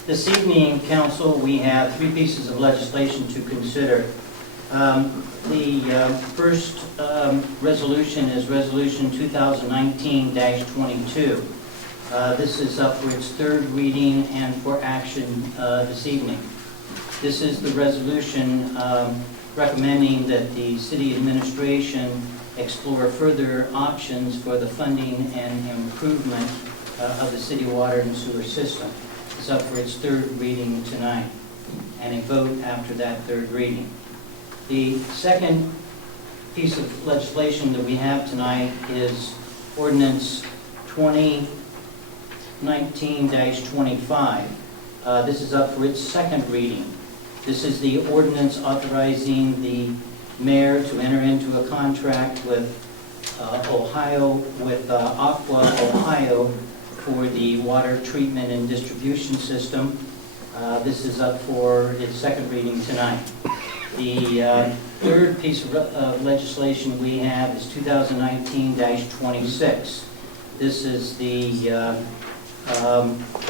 This evening, council, we have 3 pieces of legislation to consider. The first resolution is Resolution 2019-22. This is up for its 3rd reading and for action this evening. This is the resolution recommending that the city administration explore further options for the funding and improvement of the city water and sewer system. It's up for its 3rd reading tonight, and a vote after that 3rd reading. The second piece of legislation that we have tonight is Ordinance 2019-25. This is up for its 2nd reading. This is the ordinance authorizing the mayor to enter into a contract with Aqua Ohio for the water treatment and distribution system. This is up for its 2nd reading tonight. The third piece of legislation we have is 2019-26. This is the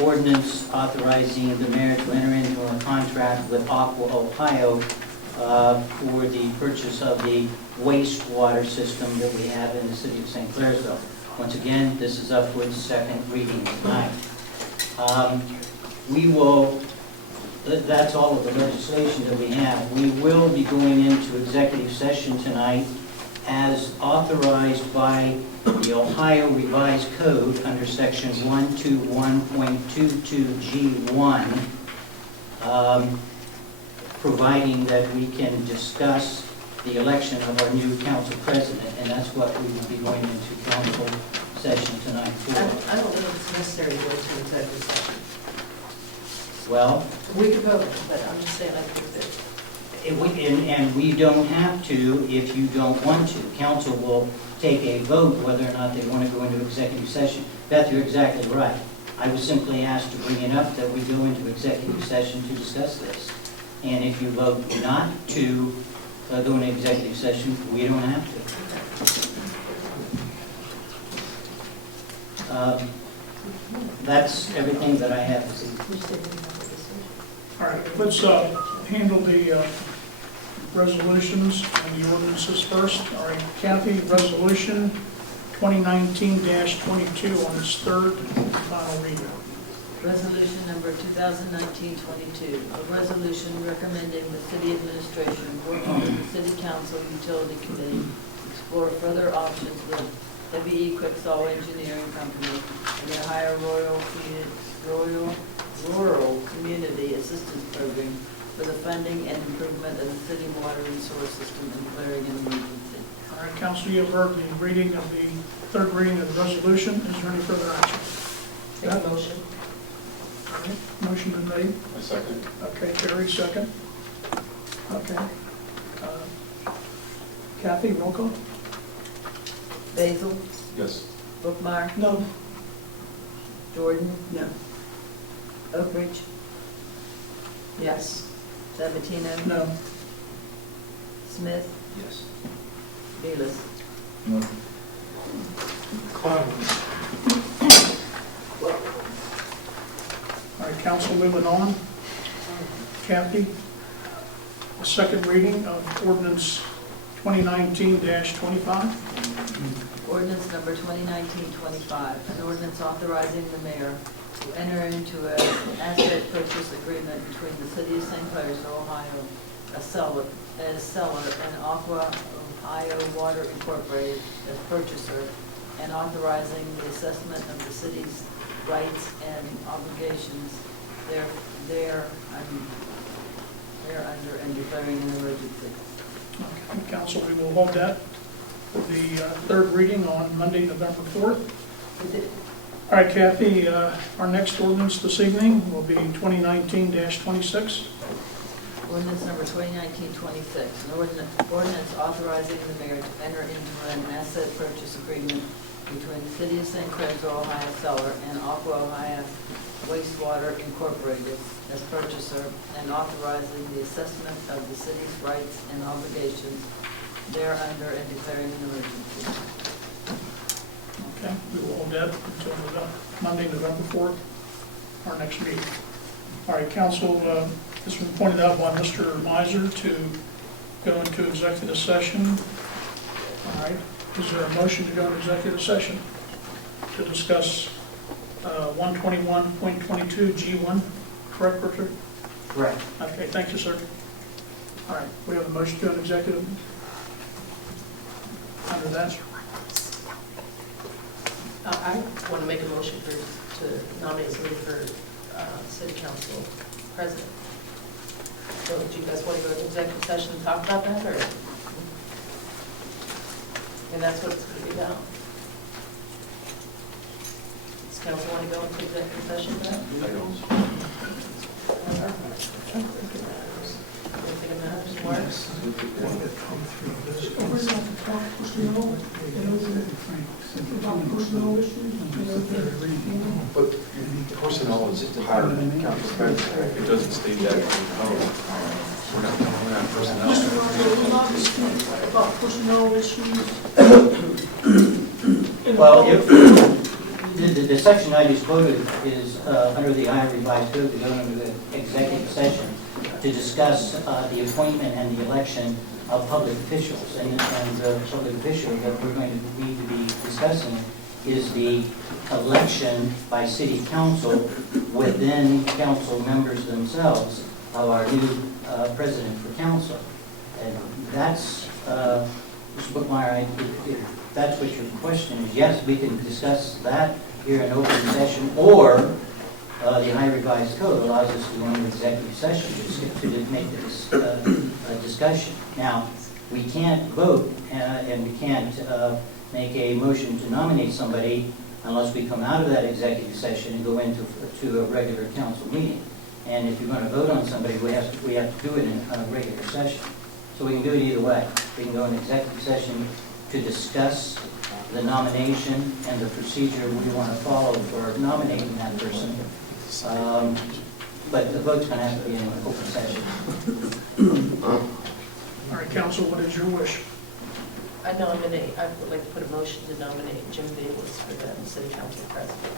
ordinance authorizing the mayor to enter into a contract with Aqua Ohio for the purchase of the wastewater system that we have in the city of St. Clairsville. Once again, this is up for its second reading tonight. That's all of the legislation that we have. We will be going into executive session tonight as authorized by the Ohio Revised Code under section 121.22G1, providing that we can discuss the election of our new council president, and that's what we will be going into council session tonight for. I don't know if it's necessary to go to executive session. Well, We could vote, but I'm just saying I think that. and we don't have to if you don't want to. Council will take a vote whether or not they want to go into executive session. Beth, you're exactly right. I was simply asked to bring it up that we go into executive session to discuss this. And if you vote not to go into executive session, we don't have to. That's everything that I have to say. All right, let's handle the resolutions and the ordinances first. All right, Kathy, resolution 2019-22 on its third and final reading. Resolution number 2019-22, a resolution recommending the city administration work with the city council utility committee to explore further options with WE Quicksall Engineering Company and the Ohio Rural Community Assistance Program for the funding and improvement of the city water resource system and declaring an emergency. All right, council, you have heard the reading of the third reading of the resolution. Is there any further action? Make a motion. All right, motion been made. I second. Okay, Terry, second. Okay. Kathy, roll call? Basille, Yes. Brukmir, No. Jordan, No. Oprisch. Yes. Sabatino, No. Smith, Yes. Velas. No. All right, council, moving on. Kathy, the second reading of ordinance 2019-25. Ordinance number 2019-25, an ordinance authorizing the mayor to enter into an asset purchase agreement between the city of St. Clairsville, Ohio, as seller, and Aqua Ohio Water Incorporated as purchaser, and authorizing the assessment of the city's rights and obligations thereunder and declaring an emergency. Okay, council, we will hold that for the third reading on Monday, November 4th. All right, Kathy, our next ordinance this evening will be 2019-26. Ordinance number 2019-26, an ordinance authorizing the mayor to enter into an asset purchase agreement between the city of St. Clairsville, Ohio seller and Aqua Ohio Wastewater Incorporated as purchaser, and authorizing the assessment of the city's rights and obligations thereunder and declaring an emergency. Okay, we will hold that until Monday, November 4th, our next meeting. All right, council, this was pointed out by Mr. Miser to go into executive session. All right, is there a motion to go into executive session to discuss 121.22 G1, correct, Richard? Correct. Okay, thank you, sir. All right, we have a motion to go into executive. Under that, I want to make a motion to nominate somebody for city council president. So do you guys want to go into executive session and talk about that, or? And that's what it's going to be about. Does council want to go into executive session for that? Anything that matters, works? But personnel is hired, council, it doesn't state that in the code. We're not Mr. Roger, will not speak about personnel issues. Well, the section I just quoted is under the Ohio Revised Code to go into an executive session to discuss the appointment and the election of public officials. And the public official that we're going to need to be discussing is the election by city council within council members themselves of our new president for council. And that's, Mr. Brukmir, if that's what your question is, yes, we can discuss that here in open session, or the Ohio Revised Code allows us to go into executive session to make this discussion. Now, we can't vote and we can't make a motion to nominate somebody unless we come out of that executive session and go into a regular council meeting. And if you're going to vote on somebody, we have to do it in a regular session. So we can do it either way. We can go in executive session to discuss the nomination and the procedure we want to follow for nominating that person. But the vote's going to have to be in an open session. All right, council, what is your wish? I would like to put a motion to nominate Jim Velas for the city council president.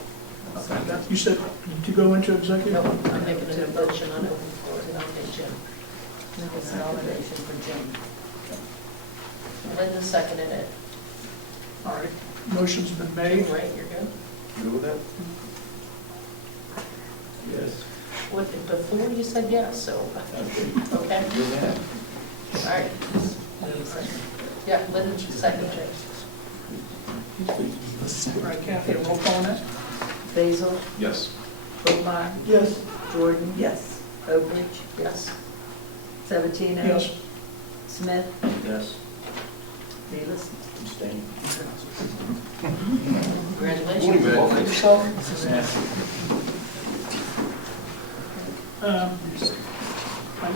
Okay, you said to go into executive? No, I'm making a motion on open floor to nominate Jim. It's a nomination for Jim. Linda seconded it. All right, motion's been made. Right, you're good? Good with that? Yes. What, before you said yes, so, okay? Good man. All right. Yeah, Linda seconded it. All right, Kathy, a roll call on that? Basille, Yes. Brukmir, Yes. Jordan. Yes. Oprisch, Yes. Sabatino. Yes. Smith, Yes. Velas. Abstain. Congratulations.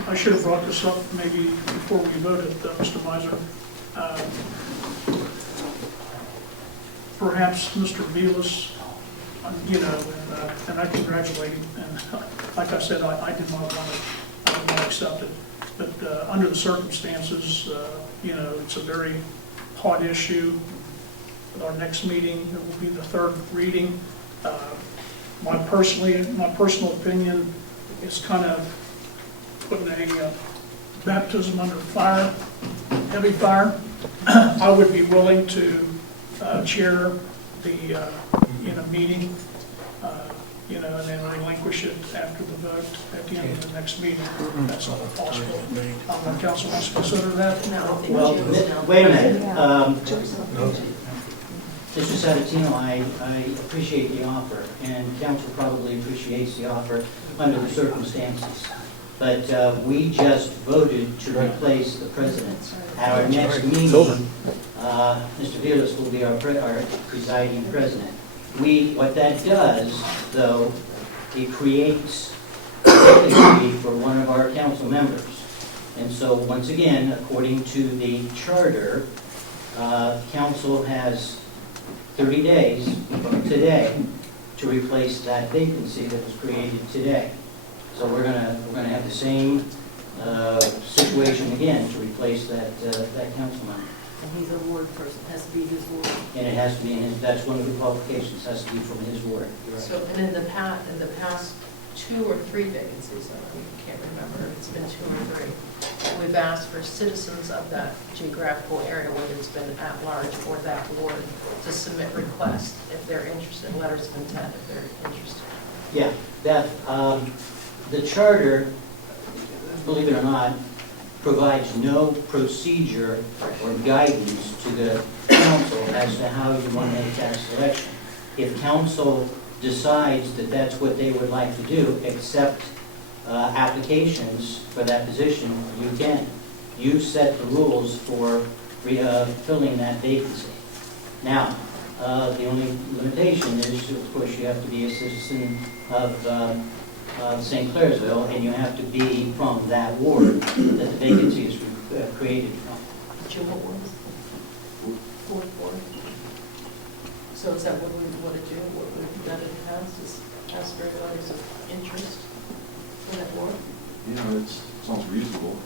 I should have brought this up maybe before we voted, Mr. Miser. Perhaps Mr. Velas, and I congratulate him, and like I said, I did not want to accept it, but under the circumstances, it's a very hot issue. At our next meeting, it will be the third reading. My personal opinion is kind of putting a baptism under fire, heavy fire. I would be willing to chair the meeting, and then relinquish it after the vote at the end of the next meeting. That's all possible. The council wants to consider that? No, Well, wait a minute. Mr. Sabatino, I appreciate the offer, and council probably appreciates the offer under the circumstances. But we just voted to replace the president. At our next meeting, Mr. Velas will be our presiding president. What that does, though, it creates a vacancy for one of our council members. And so, once again, according to the charter, council has 30 days from today to replace that vacancy that was created today. So we're gonna have the same situation again to replace that council member. And he's a ward person, has to be his ward. And it has to be that's one of the qualifications, has to be from his ward. You're right. So, and in the past 2 or 3 vacancies, I can't remember, it's been 2 or 3. We've asked for citizens of that geographical area, whether it's been at large or that ward, to submit requests if they're interested, letters of intent if they're interested. Yeah, Beth, the charter, believe it or not, provides no procedure or guidance to the council as to how you want to make that selection. If council decides that that's what they would like to do, accept applications for that position, you can. You set the rules for filling that vacancy. Now, the only limitation is, of course, you have to be a citizen of St. Clairsville, and you have to be from that ward that the vacancy is created from. Jim, what ward? Fourth ward. So is that what we want to do? What we've done in the past is ask for letters of interest in that ward? Yeah, it sounds reasonable.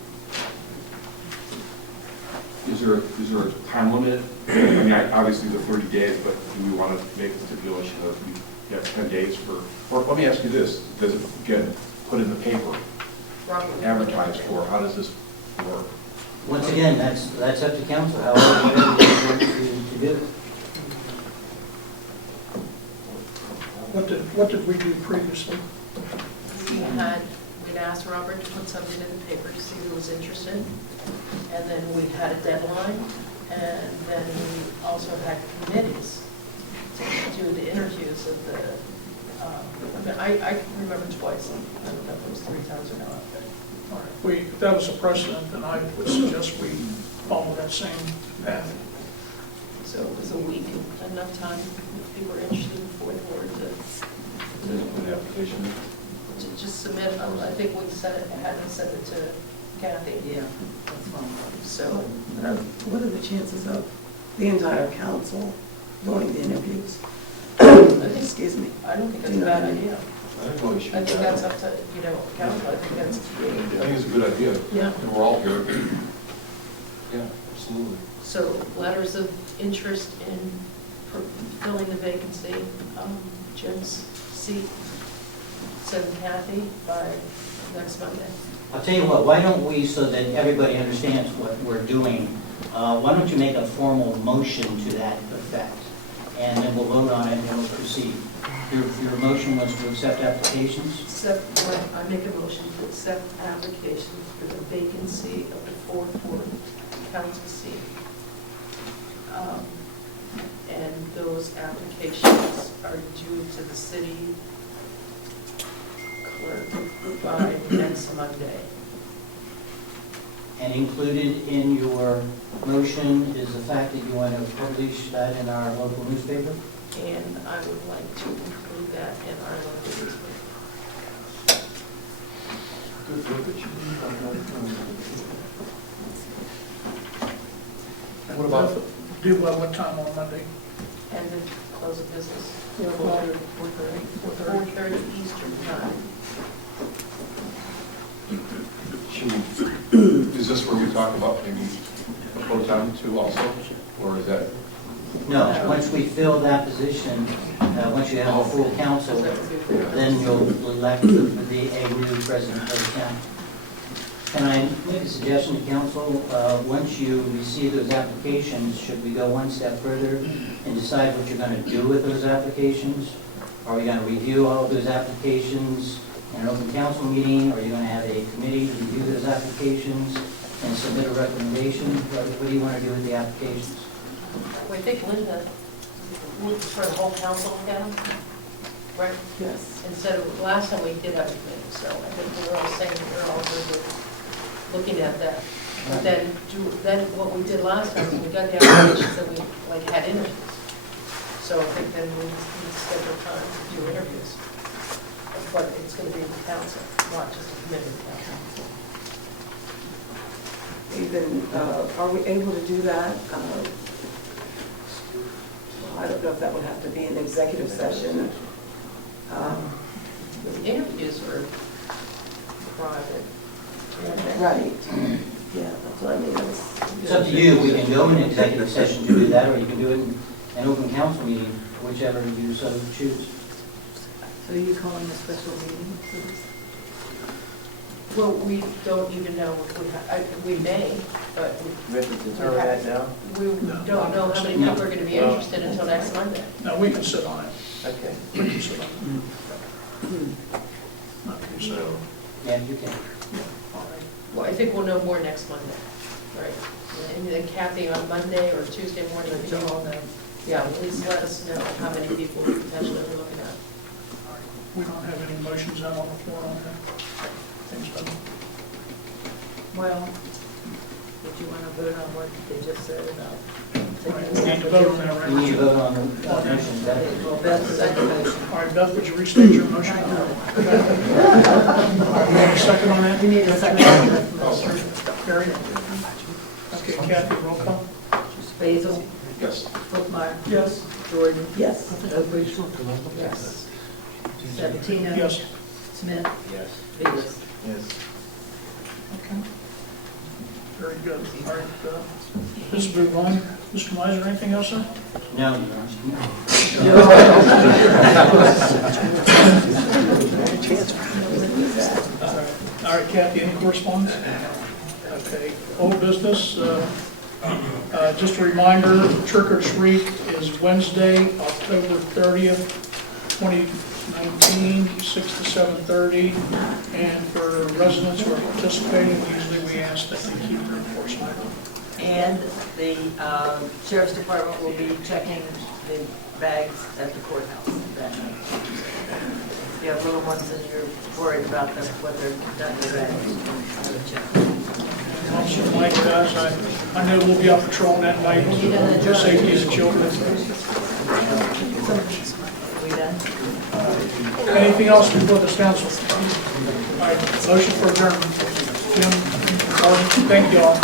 Is there a time limit? I mean, obviously the 30 days, but do we want to make the stipulation that we have 10 days for, or let me ask you this, does it get put in the paper, advertised for, how does this work? Once again, that's up to council, however you want to do it. What did we do previously? We'd asked Robert to put something in the paper to see who was interested, and then we had a deadline, and then we also had committees to do the interviews of the, I remember twice, I don't know if it was 3 times or not. All right, if that was a precedent, then I would suggest we follow that same path. So it was a week, enough time if people were interested before the board Put an application in? to just submit. I think we had to send it to Kathy. Yeah, that's fine. So, What are the chances of the entire council doing the interviews? Excuse me. I don't think that's a bad idea. I don't know, you should. I think that's up to, council. I think that's. I think it's a good idea. Yeah. And we're all here. Yeah, absolutely. So letters of interest in filling the vacancy, Jim's seat, send Kathy by next Monday. I'll tell you what, why don't we, so that everybody understands what we're doing, why don't you make a formal motion to that effect? And then we'll vote on it and we'll proceed. Your motion was to accept applications? I make a motion to accept applications for the vacancy of the 4th Ward council seat. And those applications are due to the city clerk by next Monday. And included in your motion is the fact that you want to publish that in our local newspaper? And I would like to include that in our local newspaper. What about, do what time on Monday? And then close of business. 4:30. 4:30 Eastern time. Is this where we talk about maybe pro tem too also, or is that? No, once we fill that position, once you have a full council, then you'll elect a new president of the county. Can I make a suggestion to council? Once you receive those applications, should we go one step further and decide what you're going to do with those applications? Are we going to review all of those applications in an open council meeting? Or are you going to have a committee to review those applications and submit a recommendation? What do you want to do with the applications? We think Linda would for the whole council again, right? Yes. Instead of, last time we did have a committee, so I think we're all saying we're all good with looking at that. But then what we did last time, we got the applications and we had interviews. So I think then we need to schedule time to do interviews. But it's going to be the council, not just a committee of the council. Even, are we able to do that? I don't know if that would have to be an executive session. The interviews were private. Right. Yeah, that's what I mean. It's up to you. We can go in executive session to do that, or you can do it in an open council meeting, whichever you so choose. So are you calling a special meeting for this? Well, we don't even know if we may, but We have to determine that now? we don't know how many people are going to be interested until next Monday. No, we can sit on it. Okay. We can sit on it. Okay, so, Yeah, you can. all right. Well, I think we'll know more next Monday, right? And then Kathy on Monday or Tuesday morning, we can all know. Yeah, please let us know how many people we potentially are looking at. All right. We don't have any motions out on the floor on that. Things done. Well, would you want to vote on what they just said about Right, taking we need to vote on that, right? You need to vote on the motion. Well, Beth second motion. All right, Beth, would you restate your motion? All right, we have a second on that? We need a second. Carrie? Okay, Kathy, roll call? Basil, Yes. Brukmir, Yes. Jordan, Yes. Oprisch, Yes. Sabatino, Yes. Smith, Yes. Velas. Yes. Okay. Very good. All right, Let's move on. Mr. Miser, anything else, sir? No. All right, Kathy, any correspondence? Okay, old business, just a reminder, trick or treat is Wednesday, October 30th, 2019, 6 to 7:30. And for residents who are participating, usually we ask that they keep their enforcement. And the sheriff's department will be checking the bags at the courthouse that night. If you have little ones and you're worried about them, what they're done with their bags, I would check. Officer Mike does, I know we'll be out patrolling that night for safety of the children. We done? Anything else before this council? All right, motion for adjournment. Kim, Gordon, thank you all.